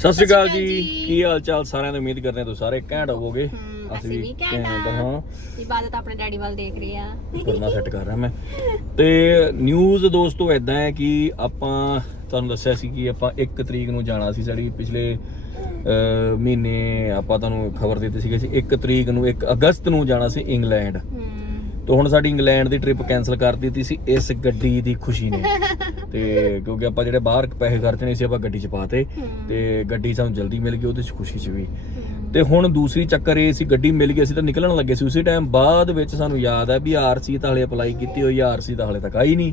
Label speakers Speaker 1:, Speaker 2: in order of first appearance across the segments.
Speaker 1: ਸਤਿ ਸ਼੍ਰੀ ਅਕਾਲ ਜੀ। ਕੀ ਹਾਲ ਚਾਲ? ਸਾਰਿਆਂ ਦੀ ਉਮੀਦ ਕਰਦੇ ਹਾਂ ਤੁਸੀਂ ਸਾਰੇ ਘੈਂਟ ਹੋਵੋਗੇ।
Speaker 2: ਅਸੀਂ ਵੀ ਘੈਂਟ
Speaker 1: ਹਾਂ।
Speaker 2: ਹਾਂ। ਇਬਾਦਤ ਆਪਣੇ ਡੈਡੀ ਵੱਲ ਦੇਖ ਰਹੀ ਆ
Speaker 1: ਕਰਨਾ ਸੈੱਟ ਕਰ ਰਿਹਾ ਮੈਂ। ਤੇ ਨਿਊਜ਼ ਦੋਸਤੋ ਐਦਾਂ ਹੈ ਕਿ ਆਪਾਂ ਤੁਹਾਨੂੰ ਦੱਸਿਆ ਸੀ ਕਿ ਆਪਾਂ 1 ਤਰੀਕ ਨੂੰ ਜਾਣਾ ਸੀ ਸਾਡੀ ਪਿਛਲੇ ਅਹ, ਮਹੀਨੇ ਆਪਾਂ ਤੁਹਾਨੂੰ ਖਬਰ ਦਿੱਤੀ ਸੀ ਕਿ ਅਸੀਂ 1 ਤਰੀਕ ਨੂੰ 1 ਅਗਸਤ ਨੂੰ ਜਾਣਾ ਸੀ ਇੰਗਲੈਂਡ।
Speaker 2: ਹਮ,
Speaker 1: ਤੇ ਹੁਣ ਸਾਡੀ ਇੰਗਲੈਂਡ ਦੀ ਟ੍ਰਿਪ ਕੈਨਸਲ ਕਰ ਦਿੱਤੀ ਸੀ ਇਸ ਗੱਡੀ ਦੀ ਖੁਸ਼ੀ ਨੇ। ਤੇ ਕਿਉਂਕਿ ਆਪਾਂ ਜਿਹੜੇ ਬਾਹਰ ਪੈਸੇ ਖਰਚਣੇ ਸੀ ਆਪਾਂ ਗੱਡੀ 'ਚ ਪਾਤੇ ਤੇ ਗੱਡੀ ਸਾਨੂੰ ਜਲਦੀ ਮਿਲ ਗਈ ਉਹਦੇ 'ਚ ਖੁਸ਼ੀ 'ਚ ਵੀ। ਤੇ ਹੁਣ ਦੂਸਰੀ ਚੱਕਰ ਇਹ ਸੀ ਗੱਡੀ ਮਿਲ ਗਈ ਅਸੀਂ ਤਾਂ ਨਿਕਲਣ ਲੱਗੇ ਸੀ ਉਸੇ ਟਾਈਮ ਬਾਅਦ ਵਿੱਚ ਸਾਨੂੰ ਯਾਦ ਹੈ ਵੀ ਆਰਸੀ ਤਾਂ ਹਲੇ ਅਪਲਾਈ ਕੀਤੀ ਹੋਈ ਆਰਸੀ ਤਾਂ ਹਲੇ ਤੱਕ ਆਈ ਨਹੀਂ।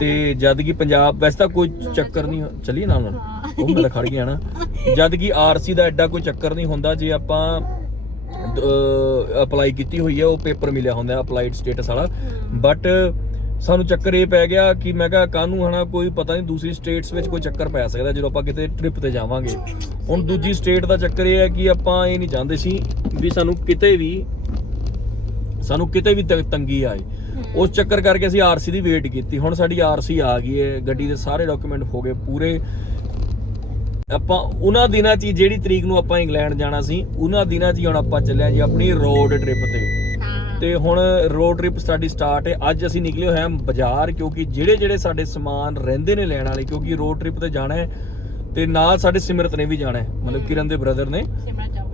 Speaker 1: ਤੇ ਜਦ ਕਿ ਪੰਜਾਬ ਵੈਸੇ ਤਾਂ ਕੋਈ ਚੱਕਰ ਨਹੀਂ ਚੱਲੀਏ ਨਾਲ ਨਾਲ। ਉਹ ਮੈਂ ਤਾਂ ਖੜ ਗਿਆ ਨਾ। ਜਦ ਕਿ ਆਰਸੀ ਦਾ ਐਡਾ ਕੋਈ ਚੱਕਰ ਨਹੀਂ ਹੁੰਦਾ ਜੇ ਆਪਾਂ ਅਪਲਾਈ ਕੀਤੀ ਹੋਈ ਹੈ ਉਹ ਪੇਪਰ ਮਿਲਿਆ ਹੁੰਦਾ ਅਪਲਾਈਡ ਸਟੇਟਸ ਵਾਲਾ। ਬਟ ਸਾਨੂੰ ਚੱਕਰ ਇਹ ਪੈ ਗਿਆ ਕਿ ਮੈਂ ਕਿਹਾ ਕਾਹਨੂੰ ਹਨਾ ਕੋਈ ਪਤਾ ਨਹੀਂ ਦੂਸਰੀ ਸਟੇਟਸ ਵਿੱਚ ਕੋਈ ਚੱਕਰ ਪੈ ਸਕਦਾ ਜਦੋਂ ਆਪਾਂ ਕਿਤੇ ਟ੍ਰਿਪ ਤੇ ਜਾਵਾਂਗੇ। ਹੁਣ ਦੂਜੀ ਸਟੇਟ ਦਾ ਚੱਕਰ ਇਹ ਹੈ ਕਿ ਆਪਾਂ ਇਹ ਨਹੀਂ ਚਾਹੁੰਦੇ ਸੀ ਵੀ ਸਾਨੂੰ ਕਿਤੇ ਵੀ ਸਾਨੂੰ ਕਿਤੇ ਵੀ ਤੰਗੀ ਆਏ। ਉਸ ਚੱਕਰ ਕਰਕੇ ਅਸੀਂ ਆਰਸੀ ਦੀ ਵੇਟ ਕੀਤੀ। ਹੁਣ ਸਾਡੀ ਆਰਸੀ ਆ ਗਈ ਹੈ ਗੱਡੀ ਦੇ ਸਾਰੇ ਡਾਕੂਮੈਂਟ ਹੋ ਗਏ ਪੂਰੇ। ਆਪਾਂ ਉਹਨਾਂ ਦਿਨਾਂ 'ਚ ਜਿਹੜੀ ਤਰੀਕ ਨੂੰ ਆਪਾਂ ਇੰਗਲੈਂਡ ਜਾਣਾ ਸੀ ਉਹਨਾਂ ਦਿਨਾਂ 'ਚ ਹੁਣ ਆਪਾਂ ਚੱਲੇ ਹਾਂ ਜੀ ਆਪਣੀ ਰੋਡ ਟ੍ਰਿਪ ਤੇ। ਤੇ ਹੁਣ ਰੋਡ ਟ੍ਰਿਪ ਸਾਡੀ ਸਟਾਰਟ ਹੈ। ਅੱਜ ਅਸੀਂ ਨਿਕਲੇ ਹੋਏ ਹਾਂ ਬਾਜ਼ਾਰ ਕਿਉਂਕਿ ਜਿਹੜੇ ਜਿਹੜੇ ਸਾਡੇ ਸਮਾਨ ਰਹਿੰਦੇ ਨੇ ਲੈਣ ਵਾਲੇ ਕਿਉਂਕਿ ਰੋਡ ਟ੍ਰਿਪ ਤੇ ਜਾਣਾ ਹੈ ਤੇ ਨਾਲ ਸਾਡੇ ਸਿਮਰਤ ਨੇ ਵੀ ਜਾਣਾ ਹੈ। ਮਤਲਬ ਕਿਰਨ ਦੇ ਬ੍ਰਦਰ ਨੇ।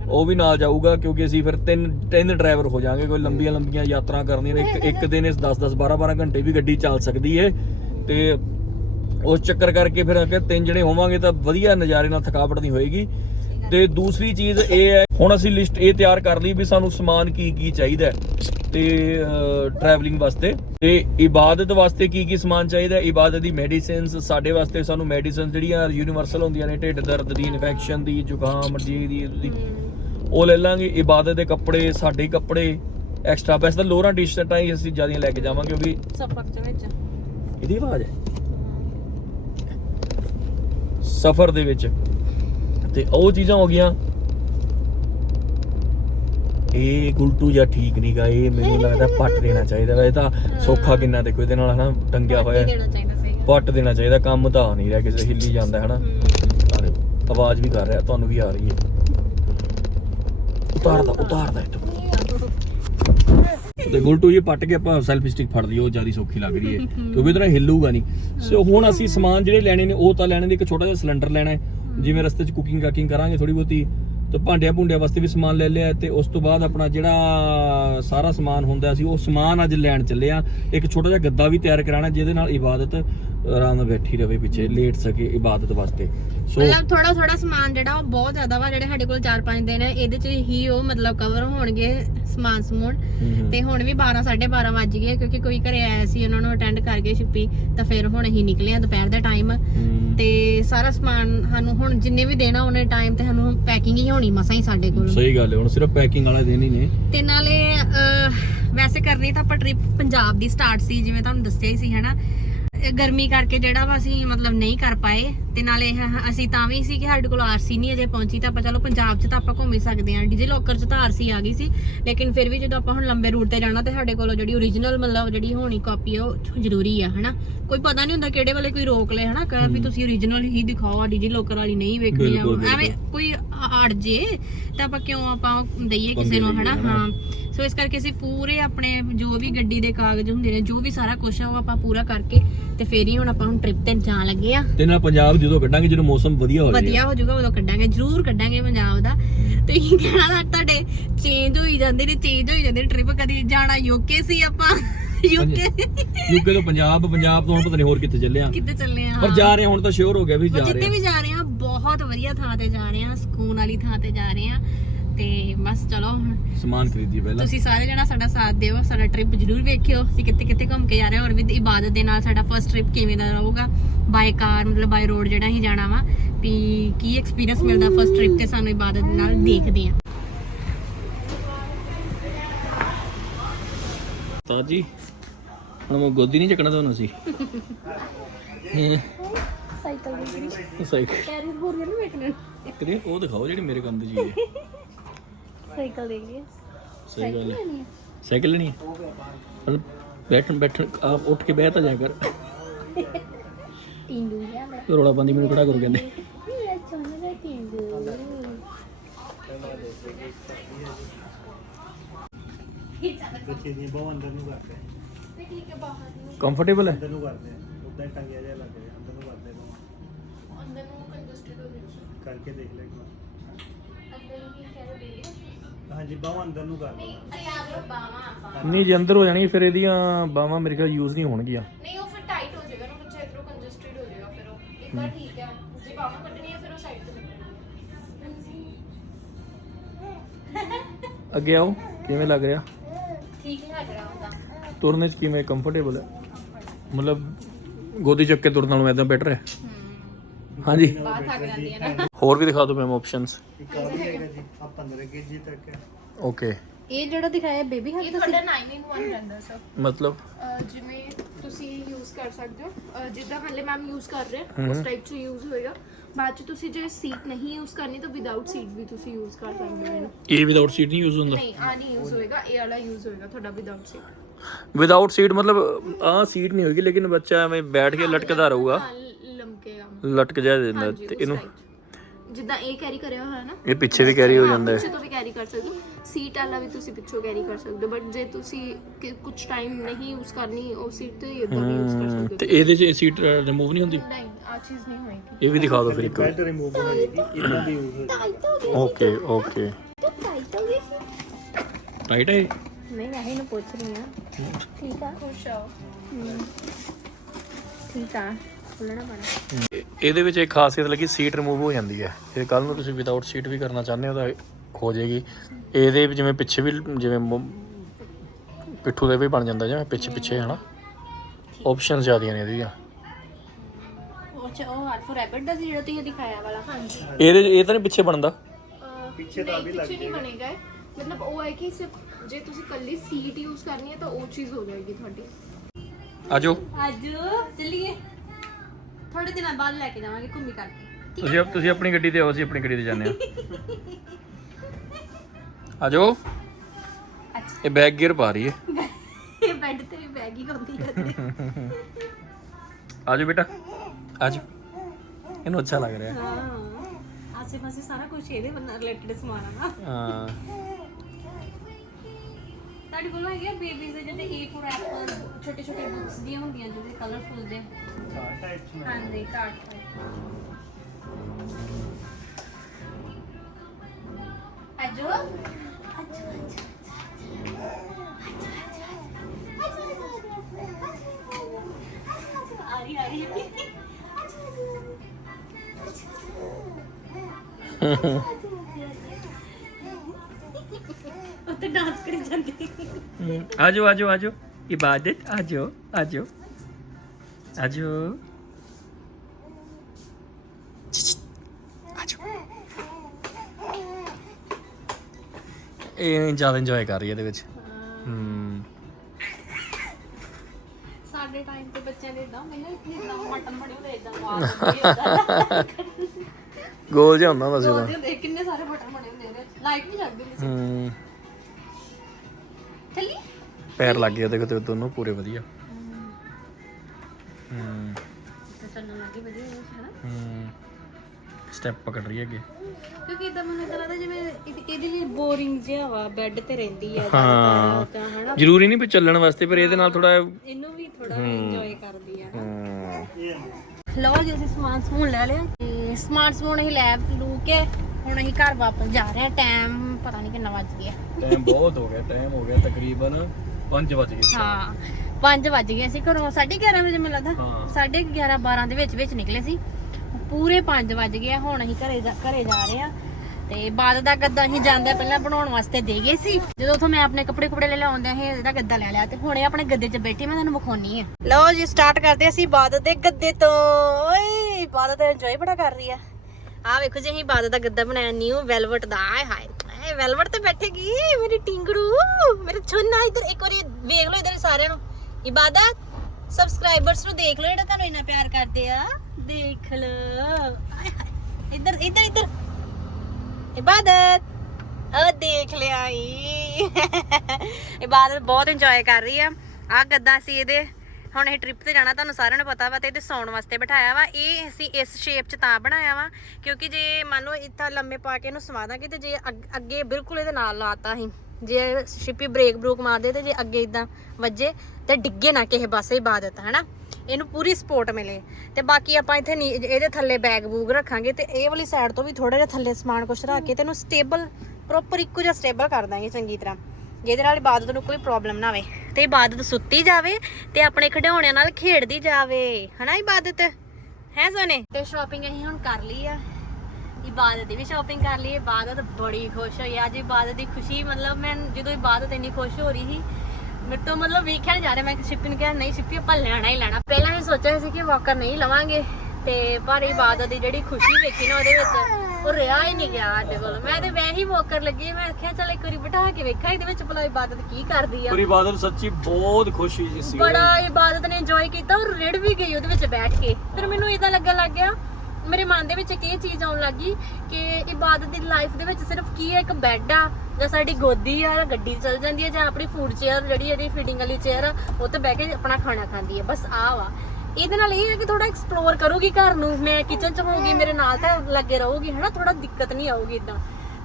Speaker 1: ਉਹ ਵੀ ਨਾਲ ਜਾਊਗਾ ਕਿਉਂਕਿ ਅਸੀਂ ਫਿਰ ਤਿੰਨ ਤਿੰਨ ਡਰਾਈਵਰ ਹੋ ਜਾਾਂਗੇ। ਕੋਈ ਲੰਬੀਆਂ ਲੰਬੀਆਂ ਯਾਤਰਾ ਕਰਨੀਆਂ ਨੇ। ਇੱਕ ਇੱਕ ਦਿਨ ਇਸ 10 10 12 12 ਘੰਟੇ ਵੀ ਗੱਡੀ ਚੱਲ ਸਕਦੀ ਹੈ। ਤੇ ਉਸ ਚੱਕਰ ਕਰਕੇ ਫਿਰ ਅਗੇ ਤਿੰਨ ਜਣੇ ਹੋਵਾਂਗੇ ਤਾਂ ਵਧੀਆ ਨਜ਼ਾਰੇ ਨਾਲ ਥਕਾਵਟ ਨਹੀਂ ਹੋਏਗੀ। ਤੇ ਦੂਸਰੀ ਚੀਜ਼ ਇਹ ਹੈ ਹੁਣ ਅਸੀਂ ਲਿਸਟ ਇਹ ਤਿਆਰ ਕਰ ਲਈ ਵੀ ਸਾਨੂੰ ਸਮਾਨ ਕੀ ਕੀ ਚਾਹੀਦਾ ਹੈ। ਤੇ ਟਰੈਵਲਿੰਗ ਵਾਸਤੇ। ਤੇ ਇਬਾਦਤ ਵਾਸਤੇ ਕੀ ਕੀ ਸਮਾਨ ਚਾਹੀਦਾ? ਇਬਾਦਤ ਦੀ ਮੈਡੀਸਿਨਸ ਸਾਡੇ ਵਾਸਤੇ ਸਾਨੂੰ ਮੈਡੀਸਿਨ ਜਿਹੜੀਆਂ ਯੂਨੀਵਰਸਲ ਹੁੰਦੀਆਂ ਨੇ ਢਿੱਡ ਦਰਦ ਦੀ ਇਨਫੈਕਸ਼ਨ ਦੀ ਜ਼ੁਕਾਮ ਦੀ ਦੀ ਦੀ ਉਹ ਲੈ ਲਾਂਗੇ। ਇਬਾਦਤ ਦੇ ਕੱਪੜੇ ਸਾਡੇ ਕੱਪੜੇ ਐਕਸਟਰਾ ਵੈਸੇ ਤਾਂ ਲੋਰਾਂ ਟੀ-ਸ਼ਰਟਾਂ ਹੀ ਅਸੀਂ ਜਿਆਦੀਆਂ ਲੈ ਕੇ ਜਾਵਾਂਗੇ ਵੀ।
Speaker 2: ਸਫ਼ਰ ਚ ਵਿੱਚ।
Speaker 1: ਇਹਦੀ ਆਵਾਜ਼ ਹੈ? ਸਫ਼ਰ ਦੇ ਵਿੱਚ। ਤੇ ਉਹ ਚੀਜ਼ਾਂ ਹੋ ਗਈਆਂ। ਇਹ ਗੁਲਟੂ ਜਾਂ ਠੀਕ ਨਹੀਂਗਾ ਇਹ ਮੈਨੂੰ ਲੱਗਦਾ ਪੱਟ ਦੇਣਾ ਚਾਹੀਦਾ ਵਾ। ਇਹ ਤਾਂ ਸੌਖਾ ਕਿੰਨਾ ਦੇਖੋ ਇਹਦੇ ਨਾਲ ਹਨਾ ਟੰਗਿਆ ਹੋਇਆ। ਪੱਟ ਦੇਣਾ ਚਾਹੀਦਾ ਕੰਮ ਤਾਂ ਨਹੀਂ ਰਿਹਾ ਕਿਸੇ ਹਿੱਲੀ ਜਾਂਦਾ ਹਨਾ। ਆਵਾਜ਼ ਵੀ ਕਰ ਰਿਹਾ ਤੁਹਾਨੂੰ ਵੀ ਆ ਰਹੀ ਹੈ। ਉਤਾਰਦਾ ਉਤਾਰਦਾ ਇੱਥੋਂ। ਤੇ ਗੁਲਟੂ ਇਹ ਪੱਟ ਕੇ ਆਪਾਂ ਸੈਲਫ ਸਟਿਕ ਫੜ ਲਈ ਉਹ ਜ਼ਿਆਦਾ ਸੌਖੀ ਲੱਗ ਰਹੀ ਹੈ ਕਿਉਂਕਿ ਨਾਲ ਹਿੱਲੂਗਾ ਨਹੀਂ। ਸੋ ਹੁਣ ਅਸੀਂ ਸਮਾਨ ਜਿਹੜੇ ਲੈਣੇ ਨੇ ਉਹ ਤਾਂ ਲੈਣੇ ਨੇ ਇੱਕ ਛੋਟਾ ਜਿਹਾ ਸਿਲੰਡਰ ਲੈਣਾ ਹੈ। ਜਿਵੇਂ ਰਸਤੇ 'ਚ ਕੁਕਿੰਗ ਕਾਕਿੰਗ ਕਰਾਂਗੇ ਥੋੜੀ ਬਹੁਤੀ ਤੇ ਭਾਂਡਿਆਂ ਭੁੰਡਿਆਂ ਵਾਸਤੇ ਵੀ ਸਮਾਨ ਲੈ ਲਿਆ ਤੇ ਉਸ ਤੋਂ ਬਾਅਦ ਆਪਣਾ ਜਿਹੜਾ ਸਾਰਾ ਸਮਾਨ ਹੁੰਦਾ ਸੀ, ਉਹ ਸਮਾਨ ਅੱਜ ਲੈਣ ਚੱਲੇ ਆ। ਇੱਕ ਛੋਟਾ ਜਿਹਾ ਗੱਦਾ ਵੀ ਤਿਆਰ ਕਰਾਣਾ ਜਿਹਦੇ ਨਾਲ ਇਬਾਦਤ ਆਰਾਮ ਨਾਲ ਬੈਠੀ ਰਵੇ ਪਿੱਛੇ, ਲੇਟ ਸਕੇ ਇਬਾਦਤ ਵਾਸਤੇ। ਸੋ
Speaker 2: ਮਤਲਬ ਥੋੜਾ ਥੋੜਾ ਸਮਾਨ ਜਿਹੜਾ ਉਹ ਬਹੁਤ ਜ਼ਿਆਦਾ ਵਾ, ਜਿਹੜੇ ਸਾਡੇ ਕੋਲ 4-5 ਦਿਨ ਹੈ ਇਹਦੇ ਚ ਹੀ ਉਹ ਮਤਲਬ ਕਵਰ ਹੋਣਗੇ। ਸਮਾਨ ਸਮੂਨ। ਤੇ ਹੁਣ ਵੀ 12 12:30 ਵੱਜ ਗਏ ਕਿਉਂਕਿ ਕੋਈ ਘਰੇ ਆਇਆ ਸੀ ਉਹਨਾਂ ਨੂੰ ਅਟੈਂਡ ਕਰਕੇ ਛੁੱਪੀ ਤਾਂ ਫਿਰ ਹੁਣ ਅਸੀਂ ਨਿਕਲੇ ਆ ਦੁਪਹਿਰ ਦਾ ਟਾਈਮ। ਤੇ ਸਾਰਾ ਸਮਾਨ ਸਾਨੂੰ ਹੁਣ ਜਿੰਨੇ ਵੀ ਦੇਣਾ ਉਹਨੇ ਟਾਈਮ ਤੇ ਸਾਨੂੰ ਪੈਕਿੰਗ ਹੀ ਹੋਣੀ ਮਸਾਂ ਹੀ ਸਾਡੇ ਕੋਲ।
Speaker 1: ਸਹੀ ਗੱਲ ਹੈ ਹੁਣ ਸਿਰਫ ਪੈਕਿੰਗ ਵਾਲਾ ਦਿਨ ਹੀ ਨੇ।
Speaker 2: ਤੇ ਨਾਲੇ ਵੈਸੇ ਕਰਨੀ ਤਾਂ ਆਪਾਂ ਟ੍ਰਿਪ ਪੰਜਾਬ ਦੀ ਸਟਾਰਟ ਸੀ ਜਿਵੇਂ ਤੁਹਾਨੂੰ ਦੱਸਿਆ ਹੀ ਸੀ ਹਨਾ? ਗਰਮੀ ਕਰਕੇ ਜਿਹੜਾ ਵਾ ਅਸੀਂ ਮਤਲਬ ਨਹੀਂ ਕਰ ਪਾਏ ਤੇ ਨਾਲੇ ਅਸੀਂ ਤਾਂ ਵੀ ਸੀ ਕਿ ਸਾਡੇ ਕੋਲ ਆਰਸੀ ਨਹੀਂ ਅਜੇ ਪਹੁੰਚੀ ਤਾਂ ਆਪਾਂ ਚਲੋ ਪੰਜਾਬ 'ਚ ਤਾਂ ਆਪਾਂ ਘੁੰਮ ਹੀ ਸਕਦੇ ਹਾਂ। ਡੀਜੇ ਲੋਕਰ 'ਚ ਤਾਂ ਆਰਸੀ ਆ ਗਈ ਸੀ ਲੇਕਿਨ ਫਿਰ ਵੀ ਜਦੋਂ ਆਪਾਂ ਹੁਣ ਲੰਬੇ ਰੂਟ ਤੇ ਜਾਣਾ ਤੇ ਸਾਡੇ ਕੋਲ ਜਿਹੜੀ ਓਰੀਜਨਲ ਮਤਲਬ ਜਿਹੜੀ ਹੋਣੀ ਕਾਪੀ ਆ ਉਹ ਜ਼ਰੂਰੀ ਆ ਹਨਾ? ਕੋਈ ਪਤਾ ਨਹੀਂ ਹੁੰਦਾ ਕਿਹੜੇ ਵੇਲੇ ਕੋਈ ਰੋਕ ਲੇ ਹਨਾ? ਕਹੇ ਵੀ ਤੁਸੀਂ ਓਰੀਜਨਲ ਹੀ ਦਿਖਾਓ ਡੀਜੇ ਲੋਕਰ ਵਾਲੀ ਨਹੀਂ ਵੇਖਣੀ ਆ। ਐਵੇਂ ਕੋਈ ਅੜ ਜੇ ਤਾਂ ਆਪਾਂ ਕਿਉਂ ਆਪਾਂ ਦਈਏ ਕਿਸੇ ਨੂੰ ਹਨਾ। ਹਾਂ। ਸੋ ਇਸ ਕਰਕੇ ਅਸੀਂ ਪੂਰੇ ਆਪਣੇ ਜੋ ਵੀ ਗੱਡੀ ਦੇ ਕਾਗਜ਼ ਹੁੰਦੇ ਨੇ ਜੋ ਵੀ ਸਾਰਾ ਕੁਝ ਆ ਉਹ ਆਪਾਂ ਪੂਰਾ ਕਰਕੇ ਤੇ ਫੇਰ ਹੀ ਹੁਣ ਆਪਾਂ ਹੁਣ ਟ੍ਰਿਪ ਤੇ ਜਾਣ ਲੱਗੇ ਆ।
Speaker 1: ਤੇ ਨਾਲ ਪੰਜਾਬ ਜਦੋਂ ਕੱਢਾਂਗੇ ਜਦੋਂ ਮੌਸਮ ਵਧੀਆ ਹੋ ਜਾਏਗਾ
Speaker 2: ਵਧੀਆ ਹੋ ਜਾਊਗਾ ਉਦੋਂ ਕੱਢਾਂਗੇ ਜ਼ਰੂਰ ਕੱਢਾਂਗੇ ਪੰਜਾਬ ਦਾ। ਤੇ ਇਹ ਕਹਿਣਾ ਤਾਂ ਤੁਹਾਡੇ ਚੇਂਜ ਹੋਈ ਜਾਂਦੇ ਨੇ ਚੇਂਜ ਹੋਈ ਜਾਂਦੇ ਨੇ ਟ੍ਰਿਪ ਕਦੀ ਜਾਣਾ ਯੂਕੇ ਸੀ ਆਪਾਂ? ਯੂਕੇ?
Speaker 1: ਯੂਕੇ ਤੋਂ ਪੰਜਾਬ ਪੰਜਾਬ ਤੋਂ ਹੁਣ ਪਤਾ ਨਹੀਂ ਹੋਰ ਕਿੱਥੇ ਚੱਲੇ ਆ।
Speaker 2: ਕਿੱਥੇ ਚੱਲੇ ਆ
Speaker 1: ਪਰ ਜਾ ਰਹੇ ਹੁਣ ਤਾਂ ਸ਼ੋਰ ਹੋ ਗਿਆ ਵੀ ਜਾ ਰਹੇ
Speaker 2: ਜਿੱਥੇ ਵੀ ਜਾ ਰਹੇ ਆ ਬਹੁਤ ਵਧੀਆ ਥਾਂ ਤੇ ਜਾ ਰਹੇ ਆ ਸਕੂਨ ਵਾਲੀ ਥਾਂ ਤੇ ਜਾ ਰਹੇ ਆ। ਤੇ ਬਸ ਚਲੋ ਹੁਣ
Speaker 1: ਸਮਾਨ ਖਰੀਦੀਏ ਪਹਿਲਾਂ।
Speaker 2: ਤੁਸੀਂ ਸਾਰੇ ਜਣਾ ਸਾਡਾ ਸਾਥ ਦਿਓ ਸਾਡਾ ਟ੍ਰਿਪ ਜ਼ਰੂਰ ਵੇਖਿਓ। ਅਸੀਂ ਕਿੱਥੇ ਕਿੱਥੇ ਘੁੰਮ ਕੇ ਜਾ ਰਹੇ ਹਾਂ ਔਰ ਵੀ ਇਬਾਦਤ ਦੇ ਨਾਲ ਸਾਡਾ ਫਰਸਟ ਟ੍ਰਿਪ ਕਿਵੇਂ ਦਾ ਰਹੂਗਾ। ਬਾਈ ਕਾਰ ਮਤਲਬ ਬਾਈ ਰੋਡ ਜਿਹੜਾ ਹੀ ਜਾਣਾ ਵਾ ਵੀ ਕੀ ਐਕਸਪੀਰੀਅੰਸ ਮਿਲਦਾ ਫਰਸਟ ਟ੍ਰਿਪ ਤੇ ਸਾਨੂੰ ਇਬਾਦਤ ਦੇ ਨਾਲ ਦੇਖਦੇ ਆ
Speaker 1: ਤਾਂ ਜੀ ਹੁਣ ਮੈਂ ਗੋਦੀ ਨਹੀਂ ਚੱਕਣਾ ਤੁਹਾਨੂੰ ਸੀ
Speaker 2: ਸਾਈਕਲ ਦੀ
Speaker 1: ਸਾਈਕਲ।
Speaker 2: ਕੈਰੀ ਹੋਰ ਨਹੀਂ ਵੇਖਣਾ
Speaker 1: ਕਿਤੇ ਉਹ ਦਿਖਾਓ ਜਿਹੜੀ ਮੇਰੇ ਕੰਮ ਦੀ ਚੀਜ਼ ਹੈ।
Speaker 2: ਸਾਈਕਲ ਦੇਖ ਲਈ
Speaker 1: ਸਹੀ ਗੱਲ ਹੈ। ਸਾਈਕਲ ਲੈਣੀ ਹੈ? ਮਤਲਬ ਬੈਠਣ ਬੈਠਣ ਆਪ ਉੱਠ ਕੇ ਬਹਿ ਤਾਂ ਜਾ ਕਰ।
Speaker 2: ਟਿੰਡੂ ਜਾਂਦਾ
Speaker 1: ਰੋਲਾ ਪਾਉਂਦੀ ਮੈਨੂੰ ਕਿਹੜਾ ਕਰੂ ਕਹਿੰਦੇ।
Speaker 2: ਇਹ ਚੋਣਾ ਦਾ ਟਿੰਡੂ
Speaker 3: ਬੱਚੇ ਦੀ ਬਹੁਤ ਅੰਦਰ ਨੂੰ ਕਰਦੇ ਆ।
Speaker 4: ਤੇ ਠੀਕ ਹੈ ਬਾਹਰ ਨੂੰ
Speaker 1: ਕੰਫਰਟੇਬਲ ਹੈ?
Speaker 3: ਅੰਦਰ ਨੂੰ ਕਰਦੇ ਉਦਾਂ ਹੀ ਟੰਗਿਆ ਜਿਹਾ ਲੱਗ ਰਿਹਾ ਅੰਦਰ ਨੂੰ ਕਰਦੇ ਬਹੁਤ
Speaker 4: ਅੰਦਰ ਨੂੰ ਕੰਜਸਟਡ ਹੋ ਜਾਊਗਾ
Speaker 3: ਕਰਕੇ ਦੇਖ ਲੈ ਇੱਕ ਵਾਰ। ਹਾਂਜੀ ਬਹੁਤ ਅੰਦਰ ਨੂੰ ਕਰ
Speaker 4: ਨਹੀਂ
Speaker 3: ਲਓ
Speaker 4: ਅਰੇ ਬਾਵਾ ਆਪਾਂ।
Speaker 1: ਨਹੀਂ ਜੇ ਅੰਦਰ ਹੋ ਜਾਣੀ ਫਿਰ ਇਹਦੀਆਂ ਬਾਹਾਂ ਮੇਰੇ ਖਿਆਲ ਯੂਜ਼ ਨਹੀਂ ਹੋਣਗੀਆਂ।
Speaker 4: ਨਹੀਂ ਉਹ ਫਿਰ ਟਾਈਟ ਹੋ ਜਾਏਗਾ ਨਾ ਬੱਚਾ ਇਧਰੋਂ ਕੰਜਸਟਡ ਹੋ ਜਾਏਗਾ ਫਿਰ ਉਹ ਇੱਕ ਵਾਰ ਠੀਕ ਹੈ। ਜੇ ਬਾਵਾ ਕੱਟਣੀ ਹੈ ਫਿਰ ਉਹ ਸਾਈਡ ਤੇ
Speaker 1: ਅੱਗੇ ਆਓ ਕਿਵੇਂ ਲੱਗ ਰਿਹਾ?
Speaker 4: ਠੀਕ ਹੀ ਲੱਗ ਰਿਹਾ ਹੁੰਦਾ
Speaker 1: ਤੁਰਨੇ 'ਚ ਕਿਵੇਂ ਕੰਫਰਟੇਬਲ ਹੈ? ਮਤਲਬ ਗੋਦੀ ਚੱਕ ਕੇ ਤੁਰਨ ਨਾਲੋਂ ਐਦਾਂ ਬੈਟਰ ਹੈ। ਹਾਂਜੀ।
Speaker 4: ਬਾਹਰ ਥੱਕ ਜਾਂਦੀ ਹੈ ਨਾ
Speaker 1: ਹੋਰ ਵੀ ਦਿਖਾ ਦਿਓ ਮੈਮ ਆਪਸ਼ਨਸ
Speaker 3: ਇੱਕ ਆ ਵੀ ਹੈਗਾ ਜੀ ਆ 15 ਕੇਜੀ ਤੱਕ ਹੈ
Speaker 1: ਓਕੇ
Speaker 2: ਇਹ ਜਿਹੜਾ ਦਿਖਾਇਆ ਬੇਬੀ
Speaker 4: ਇਹ ਤੁਹਾਡਾ 9 in 1 ਰਹਿੰਦਾ ਸਰ
Speaker 1: ਮਤਲਬ?
Speaker 4: ਜਿਵੇਂ ਤੁਸੀਂ ਯੂਜ਼ ਕਰ ਸਕਦੇ ਹੋ। ਅਹ ਜਿੱਦਾਂ ਹਾਲੇ ਮੈਮ ਯੂਜ਼ ਕਰ ਰਹੇ ਹੋ, ਉਸ ਟਾਈਪ ਚ ਯੂਜ਼ ਹੋਏਗਾ। ਬਾਅਦ ਚ ਤੁਸੀਂ ਜੇ ਸੀਟ ਨਹੀਂ ਯੂਜ਼ ਕਰਨੀ ਤਾਂ ਵਿਦਆਊਟ ਸੀਟ ਵੀ ਤੁਸੀਂ ਯੂਜ਼ ਕਰ ਸਕਦੇ ਹੋ ਇਹਨੂੰ
Speaker 1: ਇਹ ਵਿਦਆਊਟ ਸੀਟ ਨਹੀਂ ਯੂਜ਼ ਹੁੰਦਾ?
Speaker 4: ਨਹੀਂ ਆ ਨਹੀਂ ਯੂਜ਼ ਹੋਏਗਾ। ਇਹ ਵਾਲਾ ਯੂਜ਼ ਹੋਏਗਾ ਤੁਹਾਡਾ ਵਿਦਆਊਟ ਸੀਟ
Speaker 1: ਵਿਦਆਊਟ ਸੀਟ ਮਤਲਬ ਆਹ ਸੀਟ ਨਹੀਂ ਹੋਏਗੀ ਲੇਕਿਨ ਬੱਚਾ ਐਵੇਂ ਬੈਠ ਕੇ ਲਟਕਦਾ ਰਹੂਗਾ।
Speaker 4: ਹਾਂ ਲੰਕੇ ਆ
Speaker 1: ਲਟਕ ਜਾ ਜਾਂਦਾ
Speaker 4: ਹਾਂਜੀ
Speaker 1: ਤੇ
Speaker 4: ਉਸ
Speaker 1: ਇਹਨੂੰ
Speaker 4: type 'ਚ। ਜਿੱਦਾਂ ਇਹ ਕੈਰੀ ਕਰਿਆ ਹੋਇਆ ਨਾ
Speaker 1: ਇਹ ਪਿੱਛੇ ਵੀ ਕੈਰੀ ਹੋ
Speaker 4: ਹਾਂ,
Speaker 1: ਜਾਂਦਾ ਹੈ।
Speaker 4: ਪਿੱਛੇ ਤੋਂ ਵੀ ਕੈਰੀ ਕਰ ਸਕਦੇ ਹੋ। ਸੀਟ ਵਾਲਾ ਵੀ ਤੁਸੀਂ ਪਿੱਛੋਂ ਕੈਰੀ ਕਰ ਸਕਦੇ ਹੋ ਬਟ ਜੇ ਤੁਸੀਂ ਕੁਝ ਟਾਈਮ ਨਹੀਂ ਯੂਜ਼ ਕਰਨੀ ਉਹ ਸੀਟ ਤੇ ਇਦਾਂ ਵੀ ਯੂਜ਼ ਕਰ
Speaker 1: ਹਮ,
Speaker 4: ਸਕਦੇ
Speaker 1: ਤੇ ਇਹਦੇ 'ਚ ਸੀਟ ਰਿਮੂਵ ਨਹੀਂ ਹੁੰਦੀ?
Speaker 4: ਹੋ ਨਹੀਂ ਆ ਚੀਜ਼ ਨਹੀਂ ਹੋਏਗੀ।
Speaker 1: ਇਹ ਵੀ ਦਿਖਾ ਦਿਓ ਫਿਰ ਇੱਕ ਵਾਰ।
Speaker 3: ਬੈਲਟ ਰਿਮੂਵ ਹੋ ਜਾਏਗੀ ਇਦਾਂ ਦੀ ਯੂਜ਼ ਹੋ ਜਾਏਗੀ।
Speaker 1: ਓਕੇ ਓਕੇ ਟਾਈਟ ਹੈ
Speaker 2: ਨਹੀਂ ਮੈਂ ਇਹਨੂੰ ਪੁੱਛ ਰਹੀ ਹਾਂ। ਠੀਕ ਆ?
Speaker 4: ਖੁਸ਼ ਆਓ
Speaker 2: ਠੀਕ ਆ। ਖੁੱਲਣਾ ਪੈਣਾ।
Speaker 1: ਇਹ- ਇਹਦੇ ਵਿੱਚ ਇੱਕ ਖਾਸੀਅਤ ਲੱਗੀ ਸੀਟ ਰਿਮੂਵ ਹੋ ਜਾਂਦੀ ਹੈ। ਇਹ ਕੱਲ ਨੂੰ ਤੁਸੀਂ ਵਿਦਆਊਟ ਸੀਟ ਵੀ ਕਰਨਾ ਚਾਹੁੰਦੇ ਹੋ ਤਾਂ ਹੋ ਜਾਏਗੀ। ਇਹਦੇ ਵੀ ਜਿਵੇਂ ਪਿੱਛੇ ਵੀ ਜਿਵੇਂ ਮੁ- ਪਿੱਠੂ ਦੇ ਵੀ ਬਣ ਜਾਂਦਾ ਜਿਵੇਂ ਪਿੱਛੇ ਪਿੱਛੇ ਹਨਾ? ਆਪਸ਼ਨਸ ਜ਼ਿਆਦੀਆਂ ਨੇ ਇਹਦੀਆਂ
Speaker 2: ਉਹ ਚ ਉਹ ਆਲਫਾ ਰੈਬਿਟ ਦਾ ਸੀ ਜਿਹੜਾ ਤੁਸੀਂ ਦਿਖਾਇਆ ਵਾਲਾ।
Speaker 4: ਹਾਂਜੀ।
Speaker 1: ਇਹਦੇ ਇਹ ਤਾਂ ਨਹੀਂ ਪਿੱਛੇ ਬਣਦਾ?
Speaker 3: ਪਿੱਛੇ ਤਾਂ ਵੀ ਲੱਗ
Speaker 4: ਪਿੱਛੇ ਨਹੀਂ ਬਣੇਗਾ ਇਹ। ਮਤਲਬ ਉਹ ਹੈ ਕਿ ਸਿਰਫ ਜੇ ਤੁਸੀਂ ਕੱਲੀ ਸੀਟ ਯੂਜ਼ ਕਰਨੀ ਹੈ ਤਾਂ ਉਹ ਚੀਜ਼ ਹੋ ਜਾਏਗੀ ਤੁਹਾਡੀ।
Speaker 1: ਆਜੋ।
Speaker 2: ਅੱਜ ਚੱਲੀਏ। ਥੋੜੇ ਦਿਨਾਂ ਬਾਅਦ ਲੈ ਕੇ ਜਾਵਾਂਗੇ ਘੁੰਮੀ ਕਰਕੇ
Speaker 1: ਤੁਸੀਂ ਤੁਸੀਂ ਆਪਣੀ ਗੱਡੀ ਤੇ ਆਓ ਅਸੀਂ ਆਪਣੀ ਗੱਡੀ ਤੇ ਜਾਂਦੇ ਹਾਂ। ਆਜੋ
Speaker 2: ਅੱਛਾ।
Speaker 1: ਇਹ ਬੈਕ ਗੇਅਰ ਪਾ ਰਹੀ ਹੈ।
Speaker 2: ਇਹ ਬੈੱਡ ਤੇ ਵੀ ਬੈਗ ਹੀ ਹੁੰਦੀ ਹੈ
Speaker 1: ਆਜੋ ਬੇਟਾ। ਆਜੋ ਇਹਨੂੰ ਅੱਛਾ ਲੱਗ ਰਿਹਾ।
Speaker 2: ਹਾਂ। ਆਸੇ ਪਾਸੇ ਸਾਰਾ ਕੁਝ ਇਹਦੇ ਨਾਲ ਰਿਲੇਟਡ ਸਮਾਨ ਆ ਨਾ।
Speaker 1: ਹਾਂ।
Speaker 2: ਤੁਹਾਡੇ ਕੋਲ ਹੈਗੇ ਬੇਬੀਜ਼ ਦੇ ਜਿਹੜੇ A4 ਐਪਲ ਛੋਟੇ ਛੋਟੇ ਬੁੱਕਸ ਦੀਆਂ ਹੁੰਦੀਆਂ ਜਿਹੜੇ ਕਲਰਫੁਲ ਦੇ
Speaker 3: ਕਾਰ ਟਾਈਪਸ में
Speaker 2: ਹਾਂਜੀ ਕਾਰਡ ਅਜੋ ਆ ਰਹੀ ਆ ਰਹੀ ਉੱਤੇ ਡਾਂਸ ਕਰੀ ਜਾਂਦੀ
Speaker 1: ਆਜੋ ਆਜੋ ਆਜੋ ਇਬਾਦਤ ਆਜੋ ਆਜੋ ਆਜੋ ਆਜੋ ਇਹ ਜ਼ਿਆਦਾ ਇੰਜੋਏ ਕਰ ਰਹੀ ਹੈ ਇਹਦੇ ਵਿੱਚ ਹਮ
Speaker 2: ਸਾਡੇ ਟਾਈਮ ਤੇ ਬੱਚਿਆਂ ਦੇ ਇਦਾਂ ਮੈਨੂੰ ਇੱਥੇ ਇਦਾਂ ਮਟਨ ਬਣੇ ਹੁੰਦੇ ਇਦਾਂ ਮਾਰ ਦਿੰਦੇ
Speaker 1: ਗੋਲ ਜਿਹਾ ਹੁੰਦਾ ਹੁੰਦਾ ਸੀ
Speaker 2: ਉਹਦੇ ਹੁੰਦੇ ਕਿੰਨੇ ਸਾਰੇ ਬਟਨ ਬਣੇ ਹੁੰਦੇ ਉਹਦੇ ਲਾਈਟ ਨਹੀਂ ਜਗਦੀ ਹੁੰਦੀ ਸੀ।
Speaker 1: ਹਮ
Speaker 2: ਚੱਲੀ
Speaker 1: ਪੈਰ ਲੱਗ ਗਏ ਦੇਖੋ ਤੇ ਦੋਨੋਂ ਪੂਰੇ ਵਧੀਆ। ਹਮ
Speaker 2: ਤੇ ਚੱਲਣ ਲੱਗੀ ਵਧੀਆ ਹੈ।
Speaker 1: ਸਟੈਪ ਪਕੜ ਰਹੀ ਹੈ ਅੱਗੇ
Speaker 2: ਕਿਉਂਕਿ ਇਦਾਂ ਮੈਨੂੰ ਇਦਾਂ ਲੱਗਦਾ ਜਿਵੇਂ ਇਹਦੀ- ਇਹਦੀ ਲਈ ਬੋਰਿੰਗ ਜਿਹਾ ਵਾ ਬੈੱਡ ਤੇ ਰਹਿੰਦੀ ਆ
Speaker 1: ਹਾਂ।
Speaker 2: ਤਾਂ ਹਨਾ?
Speaker 1: ਜ਼ਰੂਰੀ ਨਹੀਂ ਵੀ ਚੱਲਣ ਵਾਸਤੇ ਪਰ ਇਹਦੇ ਨਾਲ ਥੋੜਾ
Speaker 2: ਇਹਨੂੰ ਵੀ ਥੋੜਾ ਇੰਜੋਏ ਕਰਦੀ ਆ। ਲਓ ਜੀ ਅਸੀਂ ਸਮਾਨ ਸਮੂਨ ਲੈ ਲਿਆ। ਤੇ ਸਮਾਨ ਸਮੂਨ ਅਸੀਂ ਲੈ ਲੂ ਕੇ ਹੁਣ ਅਸੀਂ ਘਰ ਵਾਪਸ ਜਾ ਰਹੇ ਹਾਂ। ਟਾਈਮ ਪਤਾ ਨਹੀਂ ਕਿੰਨਾ ਵੱਜ ਗਿਆ।
Speaker 1: ਟਾਈਮ ਬਹੁਤ ਹੋ ਗਿਆ ਟਾਈਮ ਹੋ ਗਿਆ ਤਕਰੀਬਨ। 5 ਵਜ ਗਏ
Speaker 2: ਹਾਂ 5 ਵੱਜ ਗਏ ਅਸੀਂ ਘਰੋਂ 11:30 ਵਜੇ ਮੈਨੂੰ ਲੱਗਦਾ।
Speaker 1: ਹਾਂ।
Speaker 2: 11:30 12 ਦੇ ਵਿੱਚ ਵਿੱਚ ਨਿਕਲੇ ਸੀ। ਪੂਰੇ 5 ਵੱਜ ਗਏ ਆ, ਹੁਣ ਅਸੀਂ ਘਰੇ ਜਾ- ਘਰੇ ਜਾ ਰਹੇ ਆ। ਤੇ ਬਾਅਦ ਦਾ ਗੱਦਾ ਅਸੀਂ ਜਾਂਦੇ ਪਹਿਲਾਂ ਬਣਾਉਣ ਵਾਸਤੇ ਦੇ ਗਏ ਸੀ। ਜਦੋਂ ਉਥੋਂ ਮੈਂ ਆਪਣੇ ਕੱਪੜੇ ਕੁਪੜੇ ਲੈ ਲਿਆਉਂਦੇ ਇਹ ਇਹਦਾ ਗੱਦਾ ਲੈ ਲਿਆ ਤੇ ਹੁਣ ਇਹ ਆਪਣੇ ਗੱਦੇ 'ਚ ਬੈਠੀ ਮੈਂ ਤੁਹਾਨੂੰ ਵਿਖਾਉਣੀ ਆ। ਲਓ ਜੀ ਸਟਾਰਟ ਕਰਦੇ ਅਸੀਂ ਬਾਦਤ ਦੇ ਗੱਦੇ ਤੋਂ। ਓਏ ਬਾਦਤ ਇੰਜੋਏ ਬੜਾ ਕਰ ਰਹੀ ਆ। ਆ ਵੇਖੋ ਜੀ ਅਸੀਂ ਬਾਦਤ ਦਾ ਗੱਦਾ ਬਣਾਇਆ। ਨਿਊ ਵੈਲਵਟ ਦਾ। ਆਏ ਹਾਏ। ਐ ਵੈਲਵਟ ਤੇ ਬੈਠੇਗੀ ਮੇਰੀ ਟਿੰਗੜੂ, ਮੇਰੇ ਛੋਨਾ ਇੱਧਰ, ਇੱਕ ਵਾਰੀ ਵੇਖ ਲਓ ਇੱਧਰ ਸਾਰਿਆਂ ਨੂੰ। ਇਬਾਦਤ ਸਬਸਕ੍ਰਾਈਬਰਸ ਨੂੰ ਦੇਖ ਲਓ ਜਿਹੜਾ ਤੁਹਾਨੂੰ ਇੰਨਾ ਪਿਆਰ ਕਰਦੇ ਆ। ਦੇਖ ਲਓ। ਇੱਧਰ ਇੱਧਰ ਇੱਧਰ। ਇਬਾਦਤ ਆ ਦੇਖ ਲਿਆ ਈ। ਇਬਾਦਤ ਬਹੁਤ ਇੰਜੋਏ ਕਰ ਰਹੀ ਆ। ਆ ਗੱਦਾ ਸੀ ਇਹਦੇ। ਹੁਣ ਇਹ ਟ੍ਰਿਪ ਤੇ ਜਾਣਾ ਤੁਹਾਨੂੰ ਸਾਰਿਆਂ ਨੂੰ ਪਤਾ ਵਾ ਤੇ ਇਹਦੇ ਸੌਣ ਵਾਸਤੇ ਬਿਠਾਇਆ ਵਾ। ਇਹ ਅਸੀਂ ਇਸ ਸ਼ੇਪ 'ਚ ਤਾਂ ਬਣਾਇਆ ਵਾ, ਕਿਉਂਕਿ ਜੇ ਮੰਨ ਲਓ ਇੱਥਾ ਲੰਮੇ ਪਾ ਕੇ ਇਹਨੂੰ ਸਵਾ ਦਾਂਗੇ ਤੇ ਜੇ ਅੱਗ- ਅੱਗੇ ਬਿਲਕੁਲ ਇਹਦੇ ਨਾਲ ਲਾਤਾ ਅਸੀਂ, ਜੇ ਸ਼ਿਪੀ ਬ੍ਰੇਕ ਬਰੂਕ ਮਾਰਦੇ ਤੇ ਜੇ ਅੱਗੇ ਇਦਾਂ ਵੱਜੇ ਤੇ ਡਿੱਗੇ ਨਾ ਕਿਸੇ ਪਾਸੇ ਇਬਾਦਤ ਹਨਾ? ਇਹਨੂੰ ਪੂਰੀ ਸਪੋਰਟ ਮਿਲੇ। ਤੇ ਬਾਕੀ ਆਪਾਂ ਇੱਥੇ ਨੀ- ਇਹਦੇ ਥੱਲੇ ਬੈਗ ਬੂਗ ਰੱਖਾਂਗੇ ਤੇ ਇਹ ਵਾਲੀ ਸਾਈਡ ਤੋਂ ਵੀ ਥੋੜਾ ਜਿਹਾ ਥੱਲੇ ਸਮਾਨ ਕੁਛ ਰੱਖ ਕੇ ਤੈਨੂੰ ਸਟੇਬਲ ਪ੍ਰੋਪਰ ਇੱਕੋ ਜਿਹਾ ਸਟੇਬਲ ਕਰ ਦਾਂਗੇ ਚੰਗੀ ਤਰ੍ਹਾਂ। ਜਿਹਦੇ ਨਾਲ ਇਬਾਦਤ ਨੂੰ ਕੋਈ ਪ੍ਰੋਬਲਮ ਨਾ ਆਵੇ ਤੇ ਇਬਾਦਤ ਸੁੱਤੀ ਜਾਵੇ ਤੇ ਆਪਣੇ ਖਿਡੌਣਿਆਂ ਨਾਲ ਖੇਡਦੀ ਜਾਵੇ। ਹਨਾ ਇਬਾਦਤ ਹੈ ਸੋਨੇ? ਤੇ ਸ਼ਾਪਿੰਗ ਅਸੀਂ ਹੁਣ ਕਰ ਲਈ ਆ। ਇਬਾਦਤ ਦੀ ਵੀ ਸ਼ਾਪਿੰਗ ਕਰ ਲਈ ਇਬਾਦਤ ਬੜੀ ਖੁਸ਼ ਹੋਈ ਅੱਜ ਇਬਾਦਤ ਦੀ ਖੁਸ਼ੀ, ਮਤਲਬ ਮੈਂ ਜਦੋਂ ਇਬਾਦਤ ਇੰਨੀ ਖੁਸ਼ ਹੋ ਰਹੀ ਸੀ, ਮੇਰੇ ਤੋਂ ਮਤਲਬ ਵੇਖਿਆ ਨਹੀਂ ਜਾ ਰਿਹਾ। ਮੈਂ ਸ਼ਿਪੀ ਨੂੰ ਕਿਹਾ, ਨਹੀਂ ਸ਼ਿਪੀ ਆਪਾਂ ਲੈਣਾ ਹੀ ਲੈਣਾ। ਪਹਿਲਾਂ ਇਹ ਸੋਚਿਆ ਸੀ ਕਿ ਵਾਕਰ ਨਹੀਂ ਲਵਾਂਗੇ। ਤੇ ਪਰ ਇਬਾਦਤ ਦੀ ਜਿਹੜੀ ਖੁਸ਼ੀ ਵੇਖੀ ਨਾ ਉਹਦੇ ਵਿੱਚ ਉਹ ਰਿਹਾ ਹੀ ਨਹੀਂ ਗਿਆ ਸਾਡੇ ਕੋਲ। ਮੈਂ ਤੇ ਵੈਸੇ ਹੀ ਵਾਕਰ ਲੱਗੀ ਮੈਂ ਆਖਿਆ ਚੱਲ ਇੱਕ ਵਾਰੀ ਬਿਠਾ ਕੇ ਵੇਖਾਂ ਇਹਦੇ ਵਿੱਚ ਭਲਾ ਇਬਾਦਤ ਕੀ ਕਰਦੀ ਆ।
Speaker 1: ਪਰ ਇਬਾਦਤ ਸੱਚੀ ਬਹੁਤ ਖੁਸ਼ ਸੀ।
Speaker 2: ਬੜਾ ਇਬਾਦਤ ਨੇ ਇੰਜੋਏ ਕੀਤਾ ਔਰ ਰਿੜ ਵੀ ਗਈ ਉਹਦੇ ਵਿੱਚ ਬੈਠ ਕੇ। ਫਿਰ ਮੈਨੂੰ ਇਦਾਂ ਲੱਗਣ ਲੱਗ ਗਿਆ ਮੇਰੇ ਮਨ ਦੇ ਵਿੱਚ ਇੱਕ ਇਹ ਚੀਜ਼ ਆਉਣ ਲੱਗੀ ਕਿ ਇਬਾਦਤ ਦੀ ਲਾਈਫ ਦੇ ਵਿੱਚ ਸਿਰਫ ਕੀ ਹੈ? ਇੱਕ ਬੈੱਡ ਆ ਜਾਂ ਸਾਡੀ ਗੋਦੀ ਆ ਗੱਡੀ ਚੱਲ ਜਾਂਦੀ ਹੈ ਜਾਂ ਆਪਣੀ ਫੂਡ ਚੇਅਰ ਜਿਹੜੀ ਇਹਦੀ ਫੀਡਿੰਗ ਵਾਲੀ ਚੇਅਰ ਆ ਉਹ ਤੇ ਬਹਿ ਕੇ ਆਪਣਾ ਖਾਣਾ ਖਾਂਦੀ ਹੈ ਬਸ ਆ ਵਾ। ਇਹਦੇ ਨਾਲ ਇਹ ਹੈ ਕਿ ਥੋੜਾ ਐਕਸਪਲੋਰ ਕਰੂਗੀ ਘਰ ਨੂੰ। ਮੈਂ ਕਿਚਨ 'ਚ ਹੋਊਗੀ ਮੇਰੇ ਨਾਲ ਤਾਂ ਲੱਗੇ ਰਹੂਗੀ ਹਨਾ? ਥੋੜਾ ਦਿੱਕਤ ਨਹੀਂ ਆਊਗੀ ਇਦਾਂ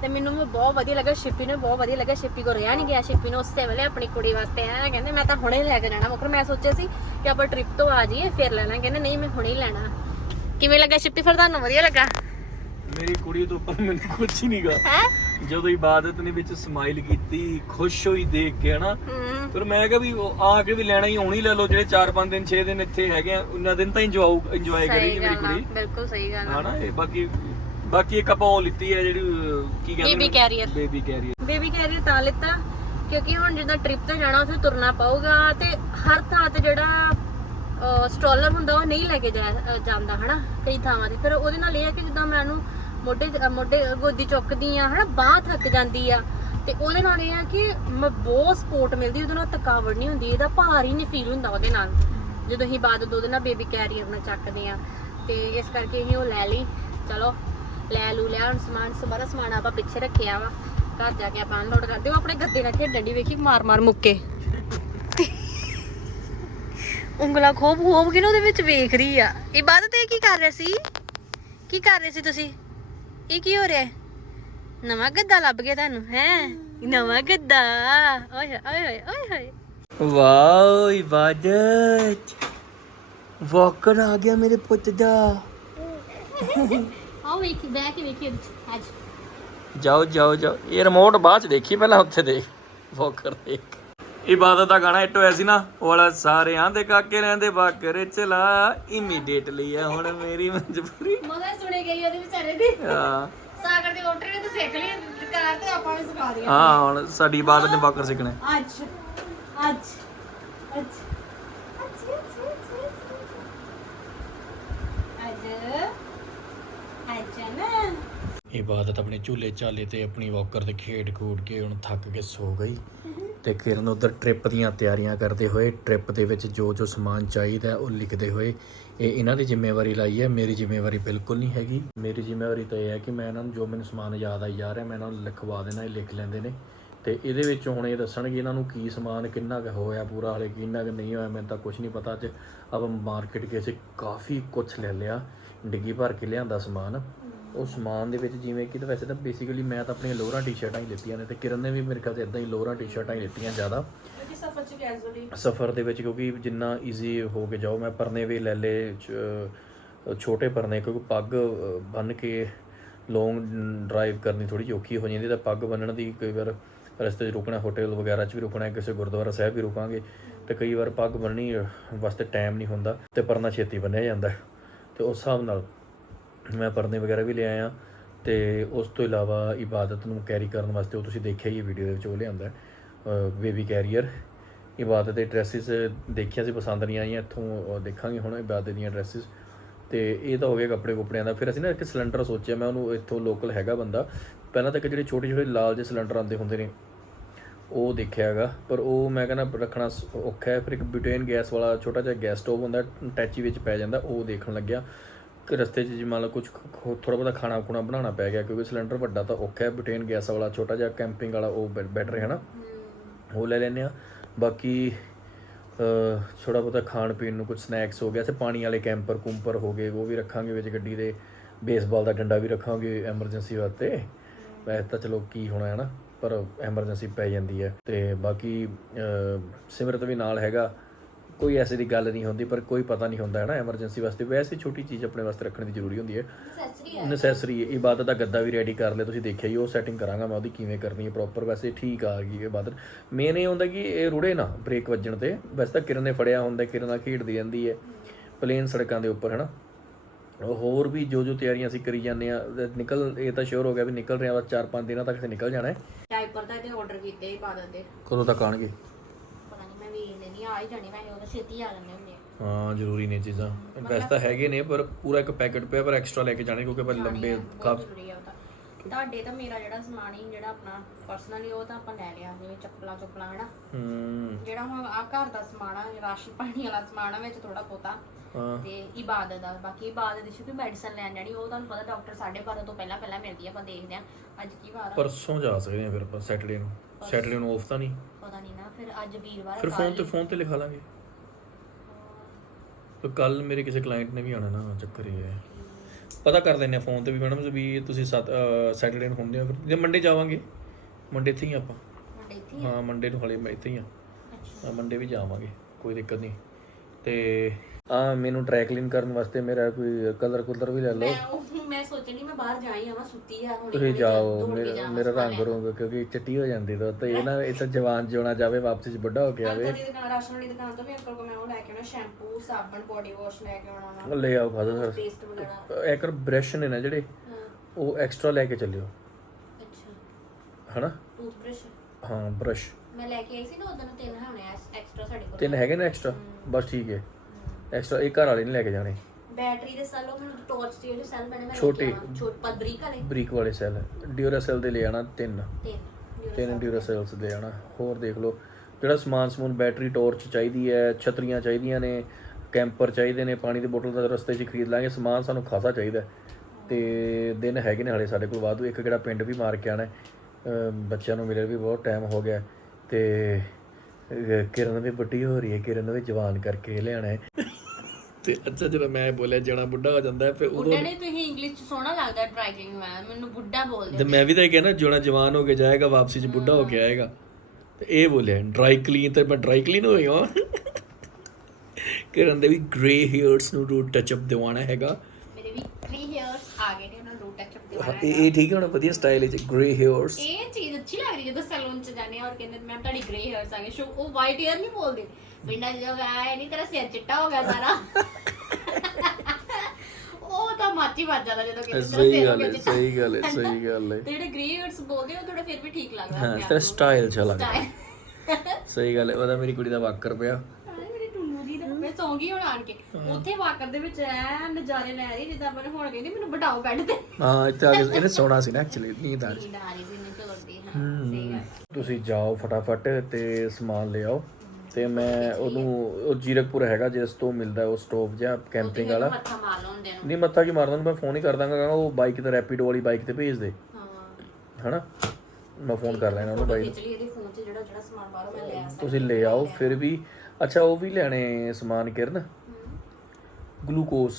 Speaker 2: ਤੇ ਮੈਨੂੰ ਵੀ ਬਹੁਤ ਵਧੀਆ ਲੱਗਾ ਸ਼ਿਪੀ ਨੂੰ ਬਹੁਤ ਵਧੀਆ ਲੱਗਾ। ਸ਼ਿਪੀ ਕੋ ਰਿਆ ਨਹੀਂ ਗਿਆ। ਸ਼ਿਪੀ ਨੂੰ ਉਸੇ ਵੇਲੇ ਆਪਣੀ ਕੁੜੀ ਵਾਸਤੇ ਆਇਆ। ਕਹਿੰਦੇ ਮੈਂ ਤਾਂ ਹੁਣੇ ਲੈ ਕੇ ਜਾਣਾ ਮਗਰ ਮੈਂ ਸੋਚਿਆ ਸੀ ਕਿ ਆਪਾਂ ਟ੍ਰਿਪ ਤੋਂ ਆ ਜਾਈਏ ਫਿਰ ਲੈ ਲਾਂਗੇ ਕਹਿੰਦੇ ਨਹੀਂ ਮੈਂ ਹੁਣੇ ਹੀ ਲੈਣਾ। ਕਿਵੇਂ ਲੱਗਾ ਸ਼ਿਪੀ? ਫਿਰ ਤੁਹਾਨੂੰ ਵਧੀਆ ਲੱਗਾ?
Speaker 1: ਮੇਰੀ ਕੁੜੀ ਤੋਂ ਉੱਪਰ ਮੈਨੂੰ ਕੁਝ ਹੀ ਨਹੀਂਗਾ
Speaker 2: ਹੈ?
Speaker 1: ਜਦੋਂ ਇਬਾਦਤ ਨੇ ਵਿੱਚ ਸਮਾਈਲ ਕੀਤੀ ਖੁਸ਼ ਹੋਈ ਦੇਖ ਕੇ ਹਨਾ?
Speaker 2: ਹੂੰ।
Speaker 1: ਫਿਰ ਮੈਂ ਕਿਹਾ ਵੀ ਉਹ ਆ ਕੇ ਵੀ ਲੈਣਾ ਹੀ ਹੋਣੀ ਲੈ ਲਓ ਜਿਹੜੇ 4-5 ਦਿਨ 6 ਦਿਨ ਇੱਥੇ ਹੈਗੇ ਆ ਉਹਨਾਂ ਦਿਨ ਤਾਂ ਇੰਜੋਏ ਇੰਜੋਏ ਕਰੇਗੀ ਮੇਰੀ ਕੁੜੀ।
Speaker 2: ਬਿਲਕੁਲ ਸਹੀ ਗੱਲ ਆ।
Speaker 1: ਹਨਾ ਇਹ ਬਾਕੀ ਬਾਕੀ ਇੱਕ ਆਪਾਂ ਉਹ ਲਿੱਤੀ ਹੈ ਜਿਹੜੀ ਕੀ ਕਹਿੰਦੇ
Speaker 2: Baby carrier।
Speaker 1: Baby carrier
Speaker 2: baby carrier ਤਾਂ ਲਿੱਤਾ ਕਿਉਂਕਿ ਹੁਣ ਜਿੱਦਾਂ ਟ੍ਰਿਪ ਤੇ ਜਾਣਾ ਉੱਥੇ ਤੁਰਨਾ ਪਊਗਾ ਤੇ ਹਰ ਥਾਂ ਤੇ ਜਿਹੜਾ ਸਟ੍ਰੋਲਰ ਹੁੰਦਾ ਉਹ ਨਹੀਂ ਲੈ ਕੇ ਜਾਂਦਾ ਹਨਾ? ਕਈ ਥਾਵਾਂ ਤੇ। ਫਿਰ ਉਹਦੇ ਨਾਲ ਇਹ ਹੈ ਕਿ ਜਿੱਦਾਂ ਮੈਂ ਉਹਨੂੰ ਮੋਢੇ ਮੋਢੇ ਗੋਦੀ ਚੁੱਕਦੀ ਆ, ਹਨਾ, ਬਾਹ ਥੱਕ ਜਾਂਦੀ ਆ। ਤੇ ਉਹਦੇ ਨਾਲ ਇਹ ਆ ਕਿ ਬਹੁਤ ਸਪੋਰਟ ਮਿਲਦੀ, ਉਹਦੇ ਨਾਲ ਥਕਾਵਟ ਨਹੀਂ ਹੁੰਦੀ, ਇਹਦਾ ਭਾਰ ਹੀ ਨਹੀਂ ਫੀਲ ਹੁੰਦਾ ਉਹਦੇ ਨਾਲ। ਜਦੋਂ ਅਸੀਂ ਬਾਅਦ ਦੋ ਦਿਨ ਬੇਬੀ ਕੈਰੀਅਰ ਨਾਲ ਚੱਕਦੇ ਆ, ਤੇ ਇਸ ਕਰਕੇ ਅਸੀਂ ਉਹ ਲੈ ਲਈ। ਚਲੋ, ਲੈ ਲੂ, ਲਿਆ, ਹੁਣ ਸਮਾਨ, ਸਾਰਾ ਸਮਾਨ ਆਪਾਂ ਪਿੱਛੇ ਰੱਖਿਆ ਵਾ। ਘਰ ਜਾ ਕੇ ਆਪਾਂ ਅਨਲੋਡ ਕਰਦੇ ਉਹ ਆਪਣੇ ਗੱਦੇ ਨਾਲ ਖੇਡਣ ਦੀ ਵੇਖੀ, ਮਾਰ ਮਾਰ ਮੁੱਕੇ। ਉਂਗਲਾ ਖੋਬ ਖੋਬ ਕੇ ਨਾ ਉਹਦੇ ਵਿੱਚ ਵੇਖ ਰਹੀ ਆ। ਇਹ ਬਾਅਦ ਤੇ ਕੀ ਕਰ ਰਹੇ ਸੀ? ਕੀ ਕਰ ਰਹੇ ਸੀ ਤੁਸੀਂ? ਇਹ ਕੀ ਹੋ ਰਿਹਾ? ਨਵਾਂ ਗੱਦਾ ਲੱਭ ਗਿਆ ਤੁਹਾਨੂੰ ਹੈ? ਨਵਾਂ ਗੱਦਾ। ਓਏ ਹੋਏ ਓਏ ਹੋਏ ਓਏ। ਹੋਏ
Speaker 1: ਵਾਓ ਇਬਾਦਤ ਵਾਕਰ ਆ ਗਿਆ ਮੇਰੇ ਪੁੱਤ ਦਾ।
Speaker 2: ਆਓ ਵੇਖੀ ਕੇ ਵੇਖੀ ਅੱਜ
Speaker 1: ਜਾਓ। ਜਾਓ ਜਾਓ ਇਹ ਰਿਮੋਟ ਬਾਅਦ ਚ ਦੇਖੀ ਪਹਿਲਾਂ ਉੱਥੇ ਦੇਖ। ਵਾਕਰ ਦੇਖ। ਇਬਾਦਤ ਦਾ ਗਾਣਾ ਹਿੱਟ ਹੋਇਆ ਸੀ ਨਾ ਉਹ ਵਾਲਾ ਸਾਰਿਆਂ ਦੇ ਕਾਕੇ ਲੈਂਦੇ ਬਾਕਰ ਚਲਾ ਇਮੀਡੀਏਟਲੀ ਆ ਹੁਣ ਮੇਰੀ ਮਜਬੂਰੀ।
Speaker 2: ਮਗਰ ਸੁਣੇ ਗਈ ਉਹਦੇ ਵਿਚਾਰੇ ਦੀ।
Speaker 1: ਹਾਂ।
Speaker 2: ਸਾਗਰ ਦੇ ਆਰਡਰ ਨੇ ਤਾਂ ਸਿੱਖ ਲਈ ਕਾਰ ਤੇ ਆਪਾਂ ਵੀ ਸਿਖਾ ਦਿਆ।
Speaker 1: ਹਾਂ ਹੁਣ ਸਾਡੀ ਇਬਾਦਤ ਨੇ ਬਾਕਰ ਸਿੱਖਣਾ।
Speaker 2: ਅੱਜ ਅੱਜ ਅੱਜ ਅੱਜ ਨਾ
Speaker 1: ਇਬਾਦਤ ਆਪਣੇ ਝੂਲੇ ਚਾਲੇ ਤੇ ਆਪਣੀ ਵਾਕਰ ਤੇ ਖੇਡ ਖੂਡ ਕੇ ਹੁਣ ਥੱਕ ਕੇ ਸੋ ਗਈ। ਤੇ ਕਿਰਨ ਉਧਰ ਟ੍ਰਿਪ ਦੀਆਂ ਤਿਆਰੀਆਂ ਕਰਦੇ ਹੋਏ ਟ੍ਰਿਪ ਦੇ ਵਿੱਚ ਜੋ ਜੋ ਸਮਾਨ ਚਾਹੀਦਾ ਉਹ ਲਿਖਦੇ ਹੋਏ ਇਹ ਇਹਨਾਂ ਦੀ ਜ਼ਿੰਮੇਵਾਰੀ ਲਾਈ ਹੈ। ਮੇਰੀ ਜ਼ਿੰਮੇਵਾਰੀ ਬਿਲਕੁਲ ਨਹੀਂ ਹੈਗੀ। ਮੇਰੀ ਜ਼ਿੰਮੇਵਾਰੀ ਤਾਂ ਇਹ ਹੈ ਕਿ ਮੈਂ ਇਹਨਾਂ ਨੂੰ ਜੋ ਮੈਨੂੰ ਸਮਾਨ ਯਾਦ ਆਈ ਜਾ ਰਿਹਾ ਮੈਂ ਇਹਨਾਂ ਨੂੰ ਲਿਖਵਾ ਦੇਣਾ ਇਹ ਲਿਖ ਲੈਂਦੇ ਨੇ। ਤੇ ਇਹਦੇ ਵਿੱਚ ਹੁਣ ਇਹ ਦੱਸਣਗੇ ਇਹਨਾਂ ਨੂੰ ਕੀ ਸਮਾਨ ਕਿੰਨਾ ਕੁ ਹੋਇਆ ਪੂਰਾ ਹਲੇ ਕਿੰਨਾ ਕੁ ਨਹੀਂ ਹੋਇਆ ਮੈਨੂੰ ਤਾਂ ਕੁਝ ਨਹੀਂ ਪਤਾ। ਅੱਜ ਆਪਾਂ ਮਾਰਕੀਟ ਗਏ ਸੀ ਕਾਫੀ ਕੁਝ ਲੈ ਲਿਆ ਡਿੱਗੀ ਭਰ ਕੇ ਲਿਆਂਦਾ ਸਮਾਨ। ਉਹ ਸਮਾਨ ਦੇ ਵਿੱਚ ਜਿਵੇਂ ਕਿ ਤਾਂ ਵੈਸੇ ਤਾਂ ਬੇਸਿਕਲੀ ਮੈਂ ਤਾਂ ਆਪਣੀਆਂ ਲੋਅਰਾਂ ਟੀ-ਸ਼ਰਟਾਂ ਹੀ ਲਿੱਤੀਆਂ ਨੇ ਤੇ ਕਿਰਨ ਨੇ ਵੀ ਮੇਰੇ ਖਿਆਲ 'ਚ ਇਦਾਂ ਹੀ ਲੋਅਰਾਂ ਟੀ-ਸ਼ਰਟਾਂ ਹੀ ਲਿੱਤੀਆਂ ਜ਼ਿਆਦਾ ਸਫ਼ਰ ਦੇ ਵਿੱਚ ਕਿਉਂਕਿ ਜਿੰਨਾ ਈਜ਼ੀ ਹੋ ਕੇ ਜਾਓ ਮੈਂ ਪਰਨੇ ਵੀ ਲੈ ਚ- ਛੋਟੇ ਪਰਨੇ ਕਿਉਂਕਿ ਪੱਗ ਬੰਨ ਕੇ ਲੌਂਗ ਡਰਾਈਵ ਕਰਨੀ ਥੋੜੀ ਔਖੀ ਹੋ ਜਾਂਦੀ ਤਾਂ ਪੱਗ ਬੰਨਣ ਦੀ ਕਈ ਵਾਰ ਰਸਤੇ 'ਚ ਰੁਕਣਾ ਹੋਟਲ ਵਗੈਰਾ 'ਚ ਵੀ ਰੁਕਣਾ ਕਿਸੇ ਗੁਰਦੁਆਰਾ ਸਾਹਿਬ ਵੀ ਰੁਕਾਂਗੇ ਤੇ ਕਈ ਵਾਰ ਪੱਗ ਬੰਨਣੀ ਵਾਸਤੇ ਟਾਈਮ ਨਹੀਂ ਹੁੰਦਾ ਤੇ ਪਰਨਾ ਛੇਤੀ ਬੰਨਿਆ ਜਾਂਦਾ। ਤੇ ਉਸ ਹਿਸਾਬ ਨਾਲ ਮੈਂ ਪਰਨੇ ਵਗੈਰਾ ਵੀ ਲਿਆਇਆ ਤੇ ਉਸ ਤੋਂ ਇਲਾਵਾ ਇਬਾਦਤ ਨੂੰ ਕੈਰੀ ਕਰਨ ਵਾਸਤੇ ਉਹ ਤੁਸੀਂ ਦੇਖਿਆ ਹੀ ਵੀਡੀਓ ਦੇ ਵਿੱਚ, ਉਹ ਲਿਆਂਦਾ ਬੇਬੀ ਕੈਰੀਅਰ ਇਬਾਦਤ ਦੇ ਡਰੈਸਿਸ ਦੇਖਿਆ ਸੀ, ਪਸੰਦ ਨਹੀਂ ਆਈਆਂ, ਇੱਥੋਂ ਦੇਖਾਂਗੇ ਹੁਣ ਇਬਾਦਤ ਦੀਆਂ ਡਰੈਸਿਸ ਤੇ ਇਹ ਤਾਂ ਹੋ ਗਿਆ ਕੱਪੜੇ ਕੁਪੜਿਆਂ ਦਾ। ਫਿਰ ਅਸੀਂ ਨਾ ਇੱਕ ਸਿਲੰਡਰ ਸੋਚਿਆ, ਮੈਂ ਉਹਨੂੰ ਇੱਥੋਂ ਲੋਕਲ ਹੈਗਾ ਬੰਦਾ। ਪਹਿਲਾਂ ਤਾਂ ਇੱਕ ਜਿਹੜੇ ਛੋਟੇ ਛੋਟੇ ਲਾਲ ਜਿਹੇ ਸਿਲੰਡਰ ਆਉਂਦੇ ਹੁੰਦੇ ਨੇ, ਉਹ ਦੇਖਿਆ ਹੈਗਾ। ਪਰ ਉਹ ਮੈਂ ਕਹਿੰਦਾ ਰੱਖਣਾ ਸ- ਔਖਾ ਹੈ। ਫਿਰ ਇੱਕ ਬਿਊਟੇਨ ਗੈਸ ਵਾਲਾ, ਛੋਟਾ ਜਿਹਾ ਗੈਸ ਸਟੋਵ ਹੁੰਦਾ, ਟੈਚੀ ਵਿੱਚ ਪੈ ਜਾਂਦਾ, ਉਹ ਦੇਖਣ ਲੱਗਿਆ। ਰਸਤੇ 'ਚ ਜੇ ਮੰਨ ਲਓ ਕੁਝ ਥੋੜਾ ਬਹੁਤਾ ਖਾਣਾ ਖੁਣਾ ਬਣਾਉਣਾ ਪੈ ਗਿਆ ਕਿਉਂਕਿ ਸਿਲੰਡਰ ਵੱਡਾ ਤਾਂ ਔਖਾ ਹੈ ਬਿਊਟੇਨ ਗੈਸ ਵਾਲਾ ਛੋਟਾ ਜਿਹਾ ਕੈਂਪਿੰਗ ਵਾਲਾ ਉਹ ਬੈਟਰ ਹੈ ਨਾ। ਉਹ ਲੈ ਲੈਨੇ ਆ ਬਾਕੀ ਥੋੜਾ ਬਹੁਤਾ ਖਾਣ ਪੀਣ ਨੂੰ ਕੁਝ ਸਨੈਕਸ ਹੋ ਗਿਆ ਤੇ ਪਾਣੀ ਵਾਲੇ ਕੈਂਪਰ ਕੁੰਪਰ ਹੋ ਗਏ ਉਹ ਵੀ ਰੱਖਾਂਗੇ ਵਿੱਚ ਗੱਡੀ ਦੇ। ਬੇਸਬਾਲ ਦਾ ਡੰਡਾ ਵੀ ਰੱਖਾਂਗੇ ਐਮਰਜੈਂਸੀ ਵਾਸਤੇ। ਵੈਸੇ ਤਾਂ ਚਲੋ ਕੀ ਹੋਣਾ ਹੈ ਨਾ ਪਰ ਐਮਰਜੈਂਸੀ ਪੈ ਜਾਂਦੀ ਹੈ। ਤੇ ਬਾਕੀ ਸਿਮਰਤ ਵੀ ਨਾਲ ਹੈਗਾ। ਕੋਈ ਐਸੀ ਦੀ ਗੱਲ ਨਹੀਂ ਹੁੰਦੀ ਪਰ ਕੋਈ ਪਤਾ ਨਹੀਂ ਹੁੰਦਾ ਹੈ ਨਾ ਐਮਰਜੈਂਸੀ ਵਾਸਤੇ। ਵੈਸੇ ਛੋਟੀ ਚੀਜ਼ ਆਪਣੇ ਵਾਸਤੇ ਰੱਖਣ ਦੀ ਜ਼ਰੂਰੀ ਹੁੰਦੀ ਹੈ। ਨੈਸੈਸਰੀ ਹੈ। ਇਬਾਦਤ ਦਾ ਗੱਦਾ ਵੀ ਰੈਡੀ ਕਰ ਲਿਆ ਤੁਸੀਂ ਦੇਖਿਆ ਹੀ ਉਹ ਸੈਟਿੰਗ ਕਰਾਂਗਾ ਮੈਂ ਉਹਦੀ ਕਿਵੇਂ ਕਰਨੀ ਹੈ ਪ੍ਰੋਪਰ ਵੈਸੇ ਠੀਕ ਆ ਗਈ ਇਬਾਦਤ ਮੇਨ ਇਹ ਹੁੰਦਾ ਕਿ ਇਹ ਰੁੜੇ ਨਾ ਬ੍ਰੇਕ ਵੱਜਣ ਤੇ। ਵੈਸੇ ਤਾਂ ਕਿਰਨ ਨੇ ਫੜਿਆ ਹੁੰਦਾ ਕਿਰਨ ਨਾਲ ਖੇਡਦੀ ਜਾਂਦੀ ਹੈ ਪਲੇਨ ਸੜਕਾਂ ਦੇ ਉੱਪਰ ਹਨਾ ਹੋਰ ਵੀ ਜੋ ਜੋ ਤਿਆਰੀਆਂ ਅਸੀਂ ਕਰੀ ਜਾਂਦੇ ਆ ਨਿਕਲ ਇਹ ਤਾਂ ਸ਼ੋਰ ਹੋ ਗਿਆ ਵੀ ਨਿਕਲ ਰਿਹਾ ਬਸ 4-5 ਦਿਨਾਂ ਤੱਕ ਤੇ ਨਿਕਲ ਜਾਣਾ ਹੈ।
Speaker 2: ਡਾਈਪਰ ਦਾ ਤੇ ਆਰਡਰ ਕੀਤੇ ਹੀ ਪਾ ਦਿੰਦੇ।
Speaker 1: ਕਦੋਂ ਤੱਕ ਆਣਗੇ
Speaker 2: ਪਤਾ ਨਹੀਂ ਮੈਂ ਵੇਖ ਲੈਣੀ ਆ ਹੀ ਜਾਣੀ ਮੈਂ ਉਹਦਾ ਛੇਤੀ ਆ ਜਾਂਦੇ ਹੁੰਦੇ ਆ।
Speaker 1: ਹਾਂ ਜ਼ਰੂਰੀ ਨੇ ਚੀਜ਼ਾਂ। ਵੈਸੇ ਤਾਂ ਹੈਗੇ ਨੇ ਪਰ ਪੂਰਾ ਇੱਕ ਪੈਕੇਟ ਪਿਆ ਪਰ ਐਕਸਟਰਾ ਲੈ ਕੇ ਜਾਣੇ ਕਿਉਂਕਿ ਆਪਾਂ ਲੰਬੇ ਕਾਫ
Speaker 2: ਜ਼ਰੂਰੀ ਆ ਉਹ ਤਾਂ। ਤੁਹਾਡੇ ਤਾਂ ਮੇਰਾ ਜਿਹੜਾ ਸਮਾਨ ਹੀ ਜਿਹੜਾ ਆਪਣਾ ਪਰਸਨਲੀ ਉਹ ਤਾਂ ਆਪਾਂ ਲੈ ਲਿਆ ਜਿਵੇਂ ਚੱਪਲਾਂ ਚੁੱਪਲਾਂ ਹਨਾ।
Speaker 1: ਹੂੰ।
Speaker 2: ਜਿਹੜਾ ਹੁਣ ਆ ਘਰ ਦਾ ਸਮਾਨ ਆ ਰਾਸ਼ਨ ਪਾਣੀ ਵਾਲਾ ਸਮਾਨ ਆ ਵਿੱਚ ਥੋੜਾ ਬਹੁਤਾ।
Speaker 1: ਹਾਂ।
Speaker 2: ਤੇ ਇਬਾਦਤ ਦਾ ਬਾਕੀ ਇਬਾਦਤ ਦੀ ਸ਼ੁਰੂ ਮੈਡੀਸਨ ਲੈਣ ਜਾਣੀ ਉਹ ਤੁਹਾਨੂੰ ਪਤਾ ਡਾਕਟਰ 12:30 ਤੋਂ ਪਹਿਲਾਂ ਪਹਿਲਾਂ ਮਿਲਦੀ ਆ ਆਪਾਂ ਦੇਖਦੇ ਆ। ਅੱਜ ਕੀ ਵਾਰ ਆ?
Speaker 1: ਪਰਸੋਂ ਜਾ ਸਕਦੇ ਆ ਫਿਰ ਆਪਾਂ ਸੈਟਰਡੇ ਨੂੰ। ਸੈਟਰਡੇ ਨੂੰ ਆਫ ਤਾਂ ਨਹੀਂ?
Speaker 2: ਪਤਾ ਨਹੀਂ ਨਾ ਫਿਰ ਅੱਜ ਵੀਰਵਾਰ
Speaker 1: ਫਿਰ ਫੋਨ ਤੇ ਫੋਨ ਤੇ ਲਿਖਾ ਲਾਂਗੇ। ਤੇ ਕੱਲ ਮੇਰੇ ਕਿਸੇ ਕਲਾਇੰਟ ਨੇ ਵੀ ਆਣਾ ਨਾ ਚੱਕਰ ਇਹ ਹੈ। ਪਤਾ ਕਰ ਆ ਫੋਨ ਤੇ ਵੀ ਮੈਡਮ ਵੀ ਤੁਸੀਂ ਸੈਟਰਡੇ ਨੂੰ ਹੁੰਦੇ ਹੋ ਫਿਰ। ਜੇ ਮੰਡੇ ਜਾਵਾਂਗੇ ਮੰਡੇ ਇੱਥੇ ਹੀ ਆ ਆਪਾਂ।
Speaker 2: ਮੰਡੇ ਇੱਥੇ
Speaker 1: ਹਾਂ ਮੰਡੇ ਨੂੰ ਹਲੇ ਮੈਂ ਇੱਥੇ ਹੀ ਆ।
Speaker 2: ਅੱਛਾ।
Speaker 1: ਹਾਂ ਮੰਡੇ ਵੀ ਜਾਵਾਂਗੇ ਕੋਈ ਦਿੱਕਤ ਨਹੀਂ। ਤੇ ਆ ਮੈਨੂੰ ਟਰੈਕ ਕਲੀਨ ਕਰਨ ਵਾਸਤੇ ਮੇਰਾ ਕੋਈ ਕਲਰ ਕੁਲਰ ਵੀ ਲੈ ਲਓ।
Speaker 2: ਮੈਂ ਉਹ ਮੈਂ ਸੋਚਣੀ ਮੈਂ ਬਾਹਰ ਜਾਈ ਆਵਾਂ ਸੁੱਤੀ ਆ ਹੁਣ
Speaker 1: ਤੁਸੀਂ ਜਾਓ ਮੇਰਾ ਮੇਰਾ ਰੰਗ ਰੋਂਗ ਕਿਉਂਕਿ ਚਿੱਟੀ ਹੋ ਜਾਂਦੀ ਤਾਂ ਤੇ ਇਹ ਨਾ ਇਹ ਤਾਂ ਜਵਾਨ ਜਿਉਣਾ ਜਾਵੇ ਵਾਪਸ ਚ ਵੱਡਾ ਹੋ ਕੇ ਆਵੇ।
Speaker 2: ਅੰਕਲ ਦੀ ਦੁਕਾਨ ਰਾਸ਼ਨ ਵਾਲੀ ਦੁਕਾਨ ਤੋਂ ਵੀ ਅੰਕਲ ਕੋ ਮੈਂ ਉਹ ਲੈ ਕੇ ਆਉਣਾ ਸ਼ੈਂਪੂ ਸਾਬਣ ਬੋਡੀ ਵਾਸ਼ ਲੈ ਕੇ ਆਉਣਾ ਨਾ।
Speaker 1: ਲੈ ਆਓ ਫਾਦਰ ਸਰ।
Speaker 2: ਪੇਸਟ ਵਗੈਰਾ
Speaker 1: ਬ੍ਰਸ਼ ਨੇ ਨਾ ਜਿਹੜੇ
Speaker 2: ਹਾਂ।
Speaker 1: ਉਹ ਐਕਸਟਰਾ ਲੈ ਕੇ ਚੱਲਿਓ।
Speaker 2: ਅੱਛਾ।
Speaker 1: ਹਨਾ?
Speaker 2: ਟੂਥਬ੍ਰਸ਼
Speaker 1: ਹਾਂ ਬ੍ਰਸ਼
Speaker 2: ਮੈਂ ਲੈ ਕੇ ਆਈ ਸੀ ਨਾ ਉਦੋਂ ਤਿੰਨ ਹੋਣੇ ਐਕਸਟਰਾ ਸਾਡੇ ਕੋਲ।
Speaker 1: ਤਿੰਨ ਹੈਗੇ ਨੇ ਐਕਸਟਰਾ ਬਸ ਠੀਕ ਹੈ। ਐਕਸਟਰਾ ਇਹ ਘਰ ਵਾਲੇ ਨਹੀਂ ਲੈ ਕੇ ਜਾਣੇ।
Speaker 2: ਬੈਟਰੀ ਦੇ ਸੈੱਲ ਉਹ ਮੈਨੂੰ ਟਾਰਚ ਦੇ ਜਿਹੜੇ ਸੈੱਲ ਬਣੇ ਮੈਂ
Speaker 1: ਛੋਟੇ।
Speaker 2: ਛੋਟ ਪਰ ਬਰੀਕ ਵਾਲੇ?
Speaker 1: ਬਰੀਕ ਵਾਲੇ ਸੈੱਲ। ਡਿਊਰਾਸੈਲ ਦੇ ਲੈ ਆਣਾ ਤਿੰਨ।
Speaker 2: ਤਿੰਨ।
Speaker 1: ਤਿੰਨ ਡਿਊਰਾਸੈਲਸ ਦੇ ਆਣਾ। ਹੋਰ ਦੇਖ ਲਓ ਜਿਹੜਾ ਸਮਾਨ ਸਮੂਨ ਬੈਟਰੀ ਟਾਰਚ ਚਾਹੀਦੀ ਹੈ ਛਤਰੀਆਂ ਚਾਹੀਦੀਆਂ ਨੇ ਕੈਂਪਰ ਚਾਹੀਦੇ ਨੇ ਪਾਣੀ ਦੀ ਬੋਤਲ ਦਾ ਰਸਤੇ 'ਚ ਖਰੀਦ ਲਾਂਗੇ ਸਮਾਨ ਸਾਨੂੰ ਖਾਸਾ ਚਾਹੀਦਾ। ਤੇ ਦਿਨ ਹੈਗੇ ਨੇ ਹਲੇ ਸਾਡੇ ਕੋਲ ਵਾਧੂ। ਇੱਕ ਕਿਹੜਾ ਪਿੰਡ ਵੀ ਮਾਰ ਕੇ ਆਣਾ ਬੱਚਿਆਂ ਨੂੰ ਮਿਲੇ ਵੀ ਬਹੁਤ ਟਾਈਮ ਹੋ ਗਿਆ ਤੇ ਕਿਰਨ ਵੀ ਵੱਡੀ ਹੋ ਰਹੀ ਹੈ ਕਿਰਨ ਵੀ ਜਵਾਨ ਕਰਕੇ ਲਿਆਣਾ ਹੈ। ਤੇ ਅੱਛਾ ਜਦੋਂ ਮੈਂ ਬੋਲਿਆ ਜਣਾ ਬੁੱਢਾ ਹੋ ਜਾਂਦਾ ਹੈ ਫਿਰ
Speaker 2: ਬੁੱਢਾ ਨੇ ਤੁਸੀਂ ਇੰਗਲਿਸ਼ ਚ ਸੋਹਣਾ ਲੱਗਦਾ ਡਰਾਈਵਿੰਗ ਮੈਂ ਮੈਨੂੰ ਬੁੱਢਾ ਬੋਲਦੇ
Speaker 1: ਤੇ ਮੈਂ ਵੀ ਤਾਂ ਇਹ ਕਹਿਣਾ ਜੋਣਾ ਜਵਾਨ ਹੋ ਕੇ ਜਾਏਗਾ ਵਾਪਸੀ ਚ ਬੁੱਢਾ ਹੋ ਕੇ ਆਏਗਾ। ਤੇ ਇਹ ਬੋਲਿਆ ਡਰਾਈ ਕਲੀਨ ਤੇ ਮੈਂ ਡਰਾਈ ਕਲੀਨ ਹੋਈ ਹਾਂ। ਕਿਰਨ ਦੇ ਵੀ ਗ੍ਰੇ ਹੇਅਰਸ ਨੂੰ ਰੂਟ ਟੱਚ ਅਪ ਦਿਵਾਣਾ ਹੈਗਾ।
Speaker 2: ਮੇਰੇ ਵੀ 3 ਹੇਅਰਸ ਆ ਗਏ ਨੇ ਉਹਨਾਂ ਰੂਟ ਟੱਚ ਅਪ
Speaker 1: ਹਾਂ, ਇਹ ਇਹ ਠੀਕ ਹੈ ਹੁਣ ਵਧੀਆ ਸਟਾਈਲ ਵਿੱਚ ਗ੍ਰੇ ਹੇਅਰਸ
Speaker 2: ਇਹ ਚੀਜ਼ ਅੱਛੀ ਲੱਗ ਰਹੀ ਹੈ ਜਦੋਂ ਸੈਲੂਨ ਚ ਜਾਂਦੇ ਆ ਔਰ ਕਹਿੰਦੇ ਮੈਮ ਤੁਹਾਡੀ ਗ੍ਰੇ ਹੇਅਰਸ ਆ ਗਏ। ਸ਼ੋ ਉਹ ਵਾਈਟ ਹੇਅਰ ਨਹੀਂ ਬੋਲਦੇ। ਪਿੰਡਾਂ ਚ ਜਦੋਂ ਆਇਆ ਨਹੀਂ ਤੇਰਾ ਸਿਰ ਚਿੱਟਾ ਹੋ ਗਿਆ ਸਾਰਾ। ਉਹ ਤਾਂ ਮਾਚੀ ਵੱਜ ਜਾਂਦਾ ਜਦੋਂ ਕਹਿੰਦੇ ਤੇਰਾ
Speaker 1: ਸਹੀ
Speaker 2: ਸਿਰ
Speaker 1: ਗੱਲ
Speaker 2: ਗਿਆ
Speaker 1: ਹੈ
Speaker 2: ਚਿੱਟਾ।
Speaker 1: ਸਹੀ ਗੱਲ ਹੈ ਸਹੀ ਗੱਲ ਹੈ
Speaker 2: ਤੇ ਜਿਹੜੇ ਗ੍ਰੇ ਹੇਅਰਸ ਬੋਲਦੇ ਉਹ ਥੋੜਾ ਫਿਰ ਵੀ ਠੀਕ ਲੱਗਦਾ
Speaker 1: ਹਾਂ
Speaker 2: ਆਪਣੇ
Speaker 1: ਸਟਾਈਲ ਚ ਲੱਗਦਾ।
Speaker 2: ਨੂੰ
Speaker 1: ਸਹੀ ਗੱਲ ਹੈ ਉਹਦਾ ਮੇਰੀ ਕੁੜੀ ਦਾ ਵਾਕਰ ਪਿਆ।
Speaker 2: ਹਾਏ ਮੇਰੀ ਟੁੰਨੂ ਜੀ ਦਾ। ਮੈਂ ਸੌਂ ਗਈ ਹੁਣ ਆਣ ਕੇ। ਉੱਥੇ ਵਾਕਰ ਦੇ ਵਿੱਚ ਐ ਨਜ਼ਾਰੇ ਲੈ ਰਹੀ ਜਿੱਦਾਂ ਮੈਨੂੰ ਹੁਣ ਕਹਿੰਦੀ ਮੈਨੂੰ ਬਿਠਾਓ ਬੈੱਡ ਤੇ।
Speaker 1: ਹਾਂ ਇੱਥੇ ਆ ਕੇ ਇਹਨੇ ਸੋਣਾ ਸੀ ਨਾ ਐਕਚੁਅਲੀ ਨੀਂਦ ਆ ਰਹੀ ਸੀ।
Speaker 2: ਨੀਂਦ ਆ ਰਹੀ ਸੀ ਮੈਨੂੰ ਚਲਦੀ ਹਾਂ। ਸਹੀ ਗੱਲ।
Speaker 1: ਤੁਸੀਂ ਜਾਓ ਫਟਾਫਟ ਤੇ ਸਮਾਨ ਲੈ ਆਓ। ਤੇ ਮੈਂ ਉਹਨੂੰ ਉਹ ਜੀਰਕਪੁਰ ਹੈਗਾ ਜਿਸ ਤੋਂ ਮਿਲਦਾ ਉਹ ਸਟੋਵ ਜਾਂ ਕੈਂਪਿੰਗ ਵਾਲਾ।
Speaker 2: ਮੱਥਾ ਮਾਰ ਲਾਉਂਦੇ ਨੂੰ।
Speaker 1: ਨਹੀਂ ਮੱਥਾ ਕੀ ਮਾਰਦਾ ਮੈਂ ਫੋਨ ਹੀ ਕਰ ਦਾਂਗਾ ਉਹ ਬਾਈਕ ਤੇ ਰੈਪਿਡੋ ਵਾਲੀ ਬਾਈਕ ਤੇ ਭੇਜ ਦੇ।
Speaker 2: ਹਾਂ।
Speaker 1: ਹਨਾ? ਮੈਂ ਫੋਨ ਕਰ ਲੈਣਾ ਉਹਨੂੰ ਬਾਈ
Speaker 2: ਖਿੱਚ ਲਈ ਇਹਦੇ ਫੋਨ 'ਚ ਜਿਹੜਾ ਜਿਹੜਾ ਸਮਾਨ ਬਾਹਰੋਂ ਮੈਂ ਲਿਆ ਸੀ
Speaker 1: ਤੁਸੀਂ ਲੈ ਆਓ ਫਿਰ ਵੀ ਅੱਛਾ ਉਹ ਵੀ ਲੈਣੇ ਸਮਾਨ ਕਿਰਨ? ਗਲੂਕੋਸ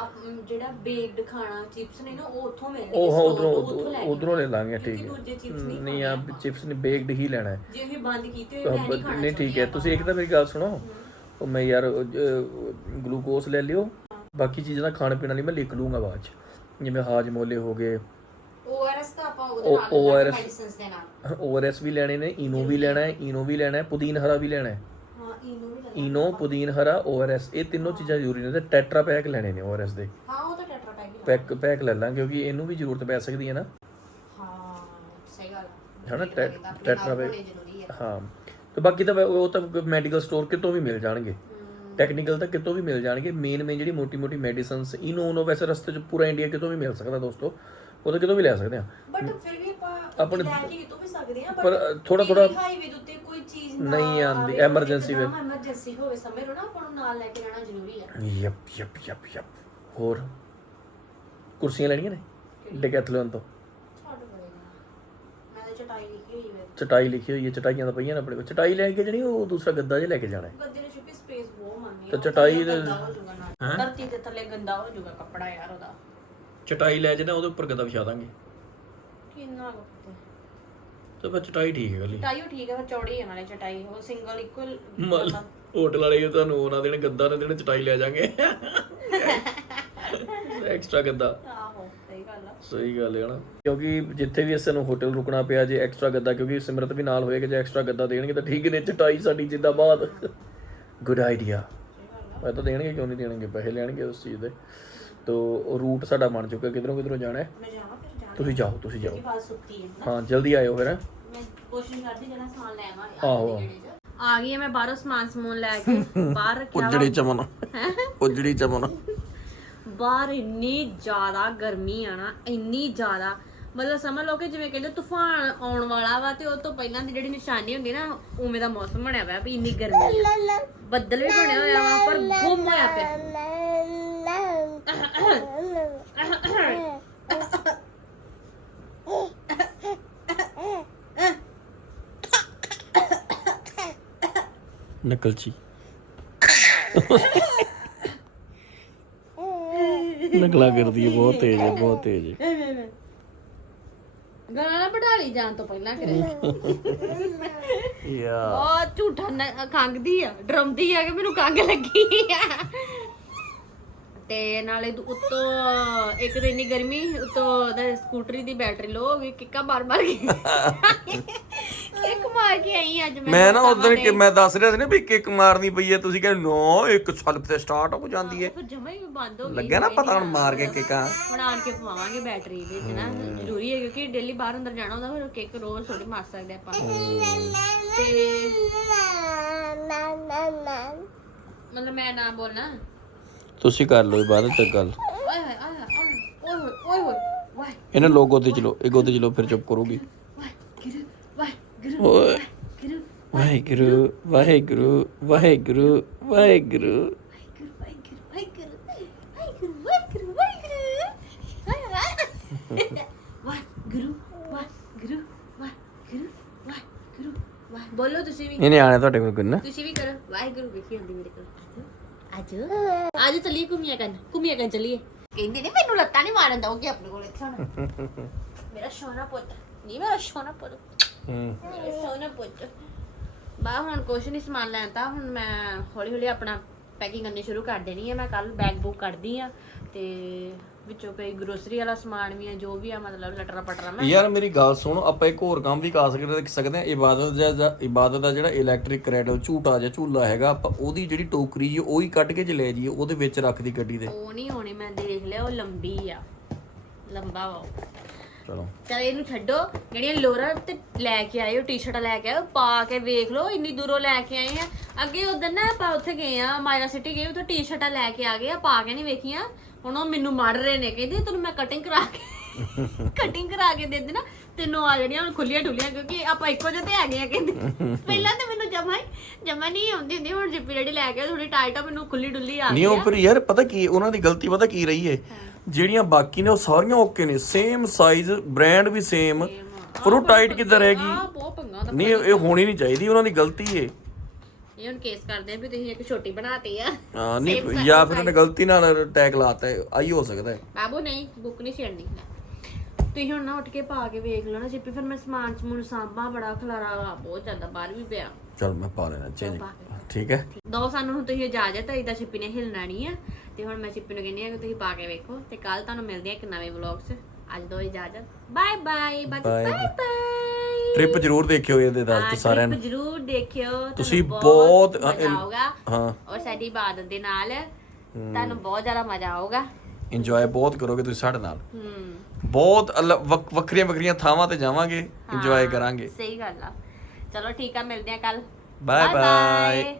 Speaker 2: ਆਪ ਜਿਹੜਾ ਬੇਕਡ ਖਾਣਾ ਚਿਪਸ ਨੇ ਨਾ ਉਹ ਉੱਥੋਂ ਮਿਲਣਗੇ
Speaker 1: ਉਹ
Speaker 2: store ਤੋਂ,
Speaker 1: ਉਧਰੋਂ
Speaker 2: ਲੈ ਕੇ
Speaker 1: ਉਧਰੋਂ ਲੈ ਲਾਂਗੇ ਠੀਕ
Speaker 2: ਦੂਜੇ
Speaker 1: ਹੈ
Speaker 2: chips ਨਹੀਂ
Speaker 1: ਨਹੀਂ ਆ ਚਿਪਸ ਨਹੀਂ ਬੇਕਡ ਹੀ ਲੈਣਾ ਹੈ।
Speaker 2: ਜੇ ਇਹ ਬੰਦ ਕੀਤੇ ਹੋਏ ਮੈਂ ਨਹੀਂ ਖਾਣਾ
Speaker 1: ਨਹੀਂ ਠੀਕ ਹੈ ਤੁਸੀਂ ਇੱਕ ਤਾਂ ਮੇਰੀ ਗੱਲ ਸੁਣੋ। ਉਹ ਮੈਂ ਯਾਰ ਗਲੂਕੋਸ ਲੈ ਲਿਓ। ਬਾਕੀ ਚੀਜ਼ਾਂ ਦਾ ਖਾਣ ਪੀਣ ਵਾਲੀ ਮੈਂ ਲਿਖ ਲੂੰਗਾ ਬਾਅਦ ਚ। ਜਿਵੇਂ ਹਾਜਮੋਲੇ ਹੋ ਗਏ।
Speaker 2: ORS ਤਾਂ ਆਪਾਂ ਉਹਦੇ
Speaker 1: ਉਹ-
Speaker 2: ਨਾਲ
Speaker 1: ORS
Speaker 2: ਮੈਡੀਸਿਨਸ ਦੇ ਨਾਲ।
Speaker 1: ਓਆਰਐਸ ਵੀ ਲੈਣੇ ਨੇ ਇਨੋ ਵੀ ਲੈਣਾ ਹੈ। ਇਨੋ ਵੀ ਲੈਣਾ ਹੈ ਪੁਦੀਨ ਹਰਾ ਵੀ ਲੈਣਾ ਹਾਂ।
Speaker 2: ਇਨੋ
Speaker 1: ਪੁਦੀਨ ਹਰਾ ਓਆਰਐਸ ਇਹ ਤਿੰਨੋਂ ਚੀਜ਼ਾਂ ਜ਼ਰੂਰੀ ਨੇ ਤੇ ਟੈਟਰਾ ਪੈਕ ਲੈਣੇ ਨੇ ਓਆਰਐਸ ਦੇ।
Speaker 2: ਹਾਂ ਉਹ ਤਾਂ ਟੈਟਰਾ ਪੈਕ ਹੀ
Speaker 1: ਪੈਕ ਪੈਕ ਲੈ ਲਾਂ ਕਿਉਂਕਿ ਇਹਨੂੰ ਵੀ ਜ਼ਰੂਰਤ ਪੈ ਸਕਦੀ ਹੈ ਨਾ।
Speaker 2: ਹਾਂ ਸਹੀ ਗੱਲ। ਹੈ ਆਪਣੇ
Speaker 1: ਟੈਟਰਾ ਪੈਕ।
Speaker 2: ਹੈ।
Speaker 1: ਤੇ ਬਾਕੀ ਤਾਂ ਉਹ ਤਾਂ ਮੈਡੀਕਲ ਸਟੋਰ ਕਿਤੋਂ ਵੀ ਮਿਲ ਜਾਣਗੇ। ਟੈਕਨੀਕਲ ਤਾਂ ਕਿਤੋਂ ਵੀ ਮਿਲ ਜਾਣਗੇ। ਮੇਨ ਮੇਨ ਜਿਹੜੀ ਮੋਟੀ ਮੋਟੀ ਮੈਡੀਸਿਨਸ ਇਨੋ ਉਨੋ ਵੈਸੇ ਰਸਤੇ 'ਚ ਪੂਰਾ ਇੰਡੀਆ ਕਿਤੋਂ ਵੀ ਮਿਲ ਸਕਦਾ ਦੋਸਤੋ। ਉਹ ਤਾਂ ਕਿਤੋਂ ਵੀ ਲੈ ਸਕਦੇ ਆ
Speaker 2: ਬਟ ਫਿਰ ਵੀ
Speaker 1: ਆਪਣੇ-
Speaker 2: ਲੈ ਕੇ ਕਿਤੋਂ ਵੀ ਸਕਦੇ ਆ
Speaker 1: ਪਰ ਥੋੜਾ ਥੋੜਾ
Speaker 2: ਹਾਈਵੇ ਦੇ ਉੱਤੇ ਕੋਈ ਚੀਜ਼
Speaker 1: ਨਹੀਂ ਆਉਂਦੀ, emergency ਵਿੱਚ।
Speaker 2: ਐਮਰਜੈਂਸੀ ਹੋਵੇ ਸਮੇਂ ਨੂੰ ਨਾ ਆਪਾਂ ਨੂੰ ਨਾਲ ਲੈ ਕੇ ਰਹਿਣਾ ਜ਼ਰੂਰੀ ਹੈ
Speaker 1: ਯਪ ਯਪ ਯਪ ਯਪ। ਹੋਰ? ਕੁਰਸੀਆਂ ਲੈਣੀਆਂ ਨੇ? ਡਿਕੈਥਲੋਨ ਤੋਂ।
Speaker 2: ਛੱਡ ਪਰੇਗਾ ਮੈਂ ਤੇ ਚਟਾਈ ਲਿਖੀ ਹੋਈ ਹੈ
Speaker 1: ਚਟਾਈ ਲਿਖੀ ਹੋਈ ਹੈ ਚਟਾਈਆਂ ਤਾਂ ਪਈਆਂ ਨੇ ਆਪਣੇ ਕੋਲ। ਚਟਾਈ ਲੈ ਕੇ ਜਣੀ ਉਹ ਦੂਸਰਾ ਗੱਦਾ ਜਿਹਾ ਲੈ ਕੇ ਜਾਣਾ। ਹੈ
Speaker 2: ਗੱਦੇ ਦੀ ਛੁਪੀ ਸਪੇਸ ਬਹੁਤ ਮੰਨੀ
Speaker 1: ਤੇ ਚਟਾਈ ਦੇ
Speaker 2: ਹੋ ਧਰਤੀ ਦੇ ਥੱਲੇ ਗੰਦਾ ਹੋ ਜਾਊਗਾ ਕੱਪੜਾ ਯਾਰ ਉਹਦਾ।
Speaker 1: ਚਟਾਈ ਲੈ ਜਣਾ ਉਹਦੇ ਉੱਪਰ ਗੱਦਾ ਵਿਛਾ ਦਾਂਗੇ।
Speaker 2: ਕਿੰਨਾ ਕੁ
Speaker 1: ਤੇ ਫਿਰ ਚਟਾਈ ਠੀਕ ਹੈ ਗਲੀ
Speaker 2: ਚਟਾਈ ਉਹ ਠੀਕ ਹੈ ਫਿਰ ਚੌੜੀ ਹੈ ਨਾਲੇ ਚਟਾਈ ਉਹ ਸਿੰਗਲ ਇਕੁਅਲ
Speaker 1: ਹੋਟਲ ਵਾਲੇ ਇਹ ਤੁਹਾਨੂੰ ਉਹਨਾਂ ਦੇਣ ਗੱਦਾ ਨੇ ਦੇਣ ਚਟਾਈ ਲੈ ਜਾਾਂਗੇ ਐਕਸਟਰਾ ਗੱਦਾ।
Speaker 2: ਆਹੋ ਸਹੀ ਗੱਲ ਆ।
Speaker 1: ਸਹੀ ਗੱਲ ਹੈ ਨਾ। ਕਿਉਂਕਿ ਜਿੱਥੇ ਵੀ ਅਸੀਂ ਨੂੰ ਹੋਟਲ ਰੁਕਣਾ ਪਿਆ ਜੇ ਐਕਸਟਰਾ ਗੱਦਾ ਕਿਉਂਕਿ ਸਿਮਰਤ ਵੀ ਨਾਲ ਹੋਏਗਾ ਜੇ ਐਕਸਟਰਾ ਗੱਦਾ ਦੇਣਗੇ ਤਾਂ ਠੀਕ ਨੇ ਚਟਾਈ ਸਾਡੀ ਜਿੰਦਾਬਾਦ। ਗੁੱਡ ਆਈਡੀਆ ਮੈਂ ਤਾਂ ਦੇਣਗੇ ਕਿਉਂ ਨਹੀਂ ਦੇਣਗੇ? ਪੈਸੇ ਲੈਣਗੇ ਉਸ ਚੀਜ਼ ਦੇ। ਤੋ ਰੂਟ ਸਾਡਾ ਬਣ ਚੁੱਕਾ ਕਿਧਰੋਂ ਕਿਧਰੋਂ ਜਾਣਾ ਹੈ।
Speaker 2: ਮੈਂ ਜਾਣਾ
Speaker 1: ਤੁਸੀਂ ਜਾਓ ਤੁਸੀਂ ਜਾਓ।
Speaker 2: ਦੀ ਬਾਤ ਸੁੱਤੀ ਹੈ
Speaker 1: ਹਾਂ ਜਲਦੀ ਆਇਓ ਫਿਰ ਹੈਂ।
Speaker 2: ਮੈਂ ਕੋਸ਼ਿਸ਼ ਕਰਦੀ ਜਿਹੜਾ ਸਮਾਨ ਲੈ ਆਵਾਂ
Speaker 1: ਆਹੋ
Speaker 2: ਆ ਗਈ ਆ ਮੈਂ ਬਾਹਰੋਂ ਸਮਾਨ ਸਮੂਨ ਲੈ ਕੇ ਬਾਹਰ ਰੱਖਿਆ ਵਾ।
Speaker 1: ਉਜੜੀ ਚਮਨ ਉਜੜੀ ਚਮਨ।
Speaker 2: ਬਾਹਰ ਇੰਨੀ ਜ਼ਿਆਦਾ ਗਰਮੀ ਆ ਨਾ ਇੰਨੀ ਜ਼ਿਆਦਾ। ਮਤਲਬ ਸਮਝ ਲਓ ਕਿ ਜਿਵੇਂ ਕਹਿੰਦੇ ਤੂਫਾਨ ਆਉਣ ਵਾਲਾ ਵਾ ਤੇ ਉਹ ਤੋਂ ਪਹਿਲਾਂ ਦੀ ਜਿਹੜੀ ਨਿਸ਼ਾਨੀ ਹੁੰਦੀ ਨਾ ਉਵੇਂ ਦਾ ਮੌਸਮ ਬਣਿਆ ਹੋਇਆ ਵੀ ਇੰਨੀ ਗਰਮੀ ਆ। ਬੱਦਲ ਵੀ ਬਣਿਆ ਹੋਇਆ ਵਾ ਪਰ ਗੁੰਮ ਹੋਇਆ ਪਿਆ।
Speaker 1: ਨਕਲਚੀ ਨਕਲਾ ਕਰਦੀ ਹੈ ਬਹੁਤ ਤੇਜ਼ ਹੈ ਬਹੁਤ ਤੇਜ਼ ਹੈ।
Speaker 2: ਗਾਣਾ ਨਾ ਬਢਾਲੀ ਜਾਣ ਤੋਂ ਪਹਿਲਾਂ ਕਰੇ।
Speaker 1: ਯਾ।
Speaker 2: ਉਹ ਝੂਠਾ ਨ- ਖੰਗਦੀ ਆ ਡਰਮਦੀ ਆ ਕਿ ਮੈਨੂੰ ਕੰਗ ਲੱਗੀ ਆ। ਤੇ ਨਾਲੇ ਦੂ- ਉੱਤੋਂ ਇੱਕ ਤਾਂ ਇੰਨੀ ਗਰਮੀ ਉੱਤੋਂ ਉਹਦਾ ਸਕੂਟਰੀ ਦੀ ਬੈਟਰੀ ਲੋ ਹੋ ਗਈ ਕਿੱਕਾ ਮਾਰ ਮਾਰ ਕੇ। ਕਿੱਕ ਮਾਰ ਕੇ ਆਈ ਅੱਜ ਮੈਂ
Speaker 1: ਮੈਂ ਨਾ ਉਦੋਂ ਕਿ ਮੈਂ ਦੱਸ ਰਿਹਾ ਸੀ ਨਾ ਵੀ ਕਿੱਕ ਮਾਰਨੀ ਪਈ ਹੈ ਤੁਸੀਂ ਕਹਿੰਦੇ ਨੋ ਇੱਕ ਸਲਪ ਤੇ ਸਟਾਰਟ ਹੋ ਜਾਂਦੀ ਹੈ।
Speaker 2: ਫਿਰ ਜਮਾ ਹੀ ਬੰਦ ਹੋ ਗਈ।
Speaker 1: ਲੱਗਿਆ ਨਾ ਪਤਾ ਹੁਣ ਮਾਰ ਕੇ ਕਿੱਕਾਂ
Speaker 2: ਹੁਣ ਆਣ ਕੇ ਪਵਾਵਾਂਗੇ ਬੈਟਰੀ ਵਿੱਚ ਨਾ। ਜ਼ਰੂਰੀ ਹੈ ਕਿਉਂਕਿ ਡੇਲੀ ਬਾਹਰ ਅੰਦਰ ਜਾਣਾ ਹੁੰਦਾ ਫਿਰ ਕਿੱਕ ਰੋਜ਼ ਥੋੜੀ ਮਾਰ ਸਕਦੇ ਆਪਾਂ। ਤੇ ਮਤਲਬ ਮੈਂ ਨਾ ਬੋਲਣਾ?
Speaker 1: ਤੁਸੀਂ ਕਰ ਲਓ ਬਾਅਦ ਚ ਗੱਲ।
Speaker 2: ਓਏ ਹੋਏ ਓਏ ਹੋਏ ਓਏ ਹੋਏ ਓਏ ਹੋਏ ਵਾਹ
Speaker 1: ਇਹਨੇ ਲੋਗੋ ਤੇ ਚਲੋ ਇਹ ਗੋਤੇ ਚਲੋ ਫਿਰ ਚੁੱਪ ਕਰੂਗੀ।
Speaker 2: ਵਾਹਿਗੁਰੂ ਵਾਹਿਗੁਰੂ ਵਾਹਿਗੁਰੂ
Speaker 1: ਵਾਹਿਗੁਰੂ।
Speaker 2: ਬੋਲੋ ਤੁਸੀਂ ਵੀ।
Speaker 1: ਆਣਾ ਤੁਹਾਡੇ ਕੋਲ ਗੁੰਨਾ।
Speaker 2: ਤੁਸੀਂ ਵੀ ਕਰੋ। ਵਾਹਿਗੁਰੂ ਵੇਖੀ ਹੁੰਦੀ ਮੇਰੇ ਕੋਲ। ਆਜੋ ਆਜੋ ਚਲੀਏ ਘੁੰਮਿਆ ਕਰਨ। ਘੁੰਮਿਆ ਕਰਨ ਚਲੀਏ। ਕਹਿੰਦੇ ਨੇ ਮੈਨੂੰ ਲੱਤਾਂ ਨਹੀਂ ਮਾਰਨ ਦਊਗੀ ਆਪਣੇ ਕੋਲ ਇੱਥੇ ਹੁਣ। ਮੇਰਾ ਸੋਨਾ ਪੁੱਤ। ਨਹੀਂ ਮੇਰਾ ਸੋਨਾ ਪੁੱਤ।
Speaker 1: ਹੂੰ।
Speaker 2: ਮੇਰਾ ਸੋਨਾ ਪੁੱਤ ਬਾ ਹੁਣ ਕੁਛ ਨਹੀਂ ਸਮਾਨ ਲੈਣ ਤਾਂ ਹੁਣ ਮੈਂ ਹੌਲੀ ਹੌਲੀ ਆਪਣਾ ਪੈਕਿੰਗ ਕਰਨੀ ਸ਼ੁਰੂ ਕਰ ਦੇਣੀ ਹੈ ਮੈਂ ਕੱਲ ਬੈਗ ਬੁੱਕ ਕਰਦੀ ਆ ਤੇ ਵਿੱਚੋਂ ਕੋਈ ਗਰੋਸਰੀ ਵਾਲਾ ਸਮਾਨ ਵੀ ਹੈ ਜੋ ਵੀ ਆ ਮਤਲਬ ਲਟਰਾ ਪਟਰਾ ਮੈਂ।
Speaker 1: ਯਾਰ ਮੇਰੀ ਗੱਲ ਸੁਣ ਆਪਾਂ ਇੱਕ ਹੋਰ ਕੰਮ ਵੀ ਕਰ ਸਕਦੇ ਸਕਦੇ ਆ। ਇਬਾਦਤ ਦਾ ਜਾਂ- ਇਬਾਦਤ ਦਾ ਜਿਹੜਾ ਇਲੈਕਟ੍ਰਿਕ ਕ੍ਰੈਡਲ ਝੂਟਾ ਜਾਂ ਝੂਲਾ ਹੈਗਾ ਆਪਾਂ ਉਹਦੀ ਜਿਹੜੀ ਟੋਕਰੀ ਜੀ ਉਹੀ ਕੱਢ ਕੇ ਚ ਲੈ ਜਾਈਏ ਉਹਦੇ ਵਿੱਚ ਰੱਖਦੀ ਗੱਡੀ ਦੇ
Speaker 2: ਉਹ ਨਹੀਂ ਹੋਣੀ ਮੈਂ ਦੇਖ ਲਿਆ ਉਹ ਲੰਬੀ ਆ। ਲੰਬਾ ਵਾ ਉਹ।
Speaker 1: ਚਲੋ।
Speaker 2: ਚਲ ਇਹਨੂੰ ਛੱਡੋ ਜਿਹੜੀਆਂ ਲੋਰਾਂ ਤੇ ਲੈ ਕੇ ਆਏ ਹੋ ਟੀ-ਸ਼ਰਟਾਂ ਲੈ ਕੇ ਆਏ ਹੋ ਪਾ ਕੇ ਵੇਖ ਲਓ ਇੰਨੀ ਦੂਰੋਂ ਲੈ ਕੇ ਆਏ ਆ। ਅੱਗੇ ਉਦੋਂ ਨਾ ਆਪਾਂ ਉੱਥੇ ਗਏ ਆ ਮਾਇਰਾ ਸਿਟੀ ਗਏ ਉੱਥੇ ਟੀ-ਸ਼ਰਟਾਂ ਲੈ ਕੇ ਆ ਗਏ ਆ ਪਾ ਕੇ ਨਹੀਂ ਵੇਖੀਆਂ। ਹੁਣ ਉਹ ਮੈਨੂੰ ਮੜ ਰਹੇ ਨੇ ਕਹਿੰਦੇ ਤੈਨੂੰ ਮੈਂ ਕਟਿੰਗ ਕਰਾ ਕੇ ਕਟਿੰਗ ਕਰਾ ਕੇ ਦੇ ਦੇਣਾ। ਤੈਨੂੰ ਆ ਜਿਹੜੀਆਂ ਹੁਣ ਖੁੱਲੀਆਂ ਢੁੱਲੀਆਂ ਕਿਉਂਕਿ ਆਪਾਂ ਇੱਕੋ ਜਿਹੇ ਤੇ ਹੈਗੇ ਆ ਕਹਿੰਦੇ। ਪਹਿਲਾਂ ਤਾਂ ਮੈਨੂੰ ਜਮਾ ਹੀ ਜਮਾ ਨਹੀਂ ਆਉਂਦੀ ਹੁੰਦੀ ਹੁਣ ਜਿੱਪੀ ਜਿਹੜੀ ਲੈ ਕੇ ਥੋੜੀ ਟਾਈਟ ਆ ਮੈਨੂੰ ਖੁੱਲੀ ਡੁੱਲੀ ਆ।
Speaker 1: ਨਹੀਂ ਉਹ ਫਿਰ ਯਾਰ ਪਤਾ ਕੀ ਉਹਨਾਂ ਦੀ ਗਲਤੀ ਪਤਾ ਕੀ ਰਹੀ ਏ? ਜਿਹੜੀਆਂ ਬਾਕੀ ਨੇ ਉਹ ਸਾਰੀਆਂ ਓਕੇ ਨੇ। ਸੇਮ ਸਾਈਜ਼ ਬ੍ਰਾਂਡ ਵੀ ਸੇਮ ਪਰ ਉਹ ਟਾਈਟ ਕਿੱਦਾਂ ਰਹੇਗੀ
Speaker 2: ਆ ਬਹੁਤ ਪੰਗਾ ਦਾ
Speaker 1: ਨਹੀਂ ਇਹ ਹੋਣੀ ਨਹੀਂ ਚਾਹੀਦੀ ਉਹਨਾਂ ਦੀ ਗਲਤੀ ਏ।
Speaker 2: ਇਹ ਹੁਣ ਕੇਸ ਕਰਦੇ ਆ ਵੀ ਤੁਸੀਂ ਇੱਕ ਛੋਟੀ ਬਣਾਤੀ ਆ।
Speaker 1: ਹਾਂ ਨਹੀਂ ਜਾਂ ਫਿਰ ਉਹਨੇ ਗਲਤੀ ਨਾਲ ਟੈਗ ਲਾਤਾ ਹੈ ਆਈ ਹੋ ਸਕਦਾ ਹੈ
Speaker 2: ਬਾਬੂ ਨਹੀਂ ਬੁੱਕ ਨਹੀਂ ਛੇੜਨੀ। ਤੁਸੀਂ ਹੁਣ ਨਾ ਉੱਠ ਕੇ ਪਾ ਕੇ ਵੇਖ ਨਾ ਜਿੱਪੀ ਫਿਰ ਮੈਂ ਸਮਾਨ ਸਮੂਨ ਸਾਂਭਾ ਬੜਾ ਖਲਾਰਾ ਵਾ, ਬਹੁਤ ਜ਼ਿਆਦਾ ਬਾਹਰ ਵੀ ਪਿਆ।
Speaker 1: ਚਲ ਮੈਂ ਪਾ ਲੈਣਾ ਚੇਂਜ
Speaker 2: ਪਾ ਕੇ।
Speaker 1: ਠੀਕ ਹੈ।
Speaker 2: ਦੋ ਸਾਨੂੰ ਹੁਣ ਤੁਸੀਂ ਇਜਾਜ਼ਤ ਹੈ ਇਦਾਂ ਛਿੱਪੀ ਨੇ ਹਿਲਣਾ ਨਹੀਂ ਆ। ਤੇ ਹੁਣ ਮੈਂ ਛਿੱਪੀ ਨੂੰ ਕਹਿੰਦੀ ਆ ਕਿ ਤੁਸੀਂ ਪਾ ਕੇ ਵੇਖੋ ਤੇ ਕੱਲ ਤੁਹਾਨੂੰ ਮਿਲਦੇ ਆ ਇੱਕ ਨਵੇਂ ਵਲੌਗ 'ਚ। ਅੱਜ ਦੋ ਇਜਾਜ਼ਤ। Bye bye bye. Bye
Speaker 1: trip ਜ਼ਰੂਰ ਦੇਖਿਓ ਇਹਦੇ ਦੱਸ ਸਾਰਿਆਂ ਨੂੰ।
Speaker 2: ਜਰੂਰ ਦੇਖਿਓ
Speaker 1: ਤੁਸੀਂ ਬਹੁਤ-
Speaker 2: ਮਜ਼ਾ ਆਊਗਾ।
Speaker 1: ਹਾਂ।
Speaker 2: ਔਰ ਸਾਡੀ ਇਬਾਦਤ ਦੇ ਨਾਲ ਤੁਹਾਨੂੰ ਬਹੁਤ ਜ਼ਿਆਦਾ ਮਜ਼ਾ ਆਊਗਾ।
Speaker 1: ਇੰਜੋਏ ਬਹੁਤ ਕਰੋਗੇ ਤੁਸੀਂ ਸਾਡੇ ਨਾਲ।
Speaker 2: ਹੂੰ।
Speaker 1: ਬਹੁਤ ਵੱਖਰੀਆਂ ਵੱਖਰੀਆਂ ਥਾਵਾਂ ਤੇ ਜਾਵਾਂਗੇ ਇੰਜੋਏ ਕਰਾਂਗੇ।
Speaker 2: ਸਹੀ ਗੱਲ ਆ। ਚਲੋ ਠੀਕ ਆ ਮਿਲਦੇ ਆ ਕੱਲ
Speaker 1: ਬਾਏ ਬਾਏ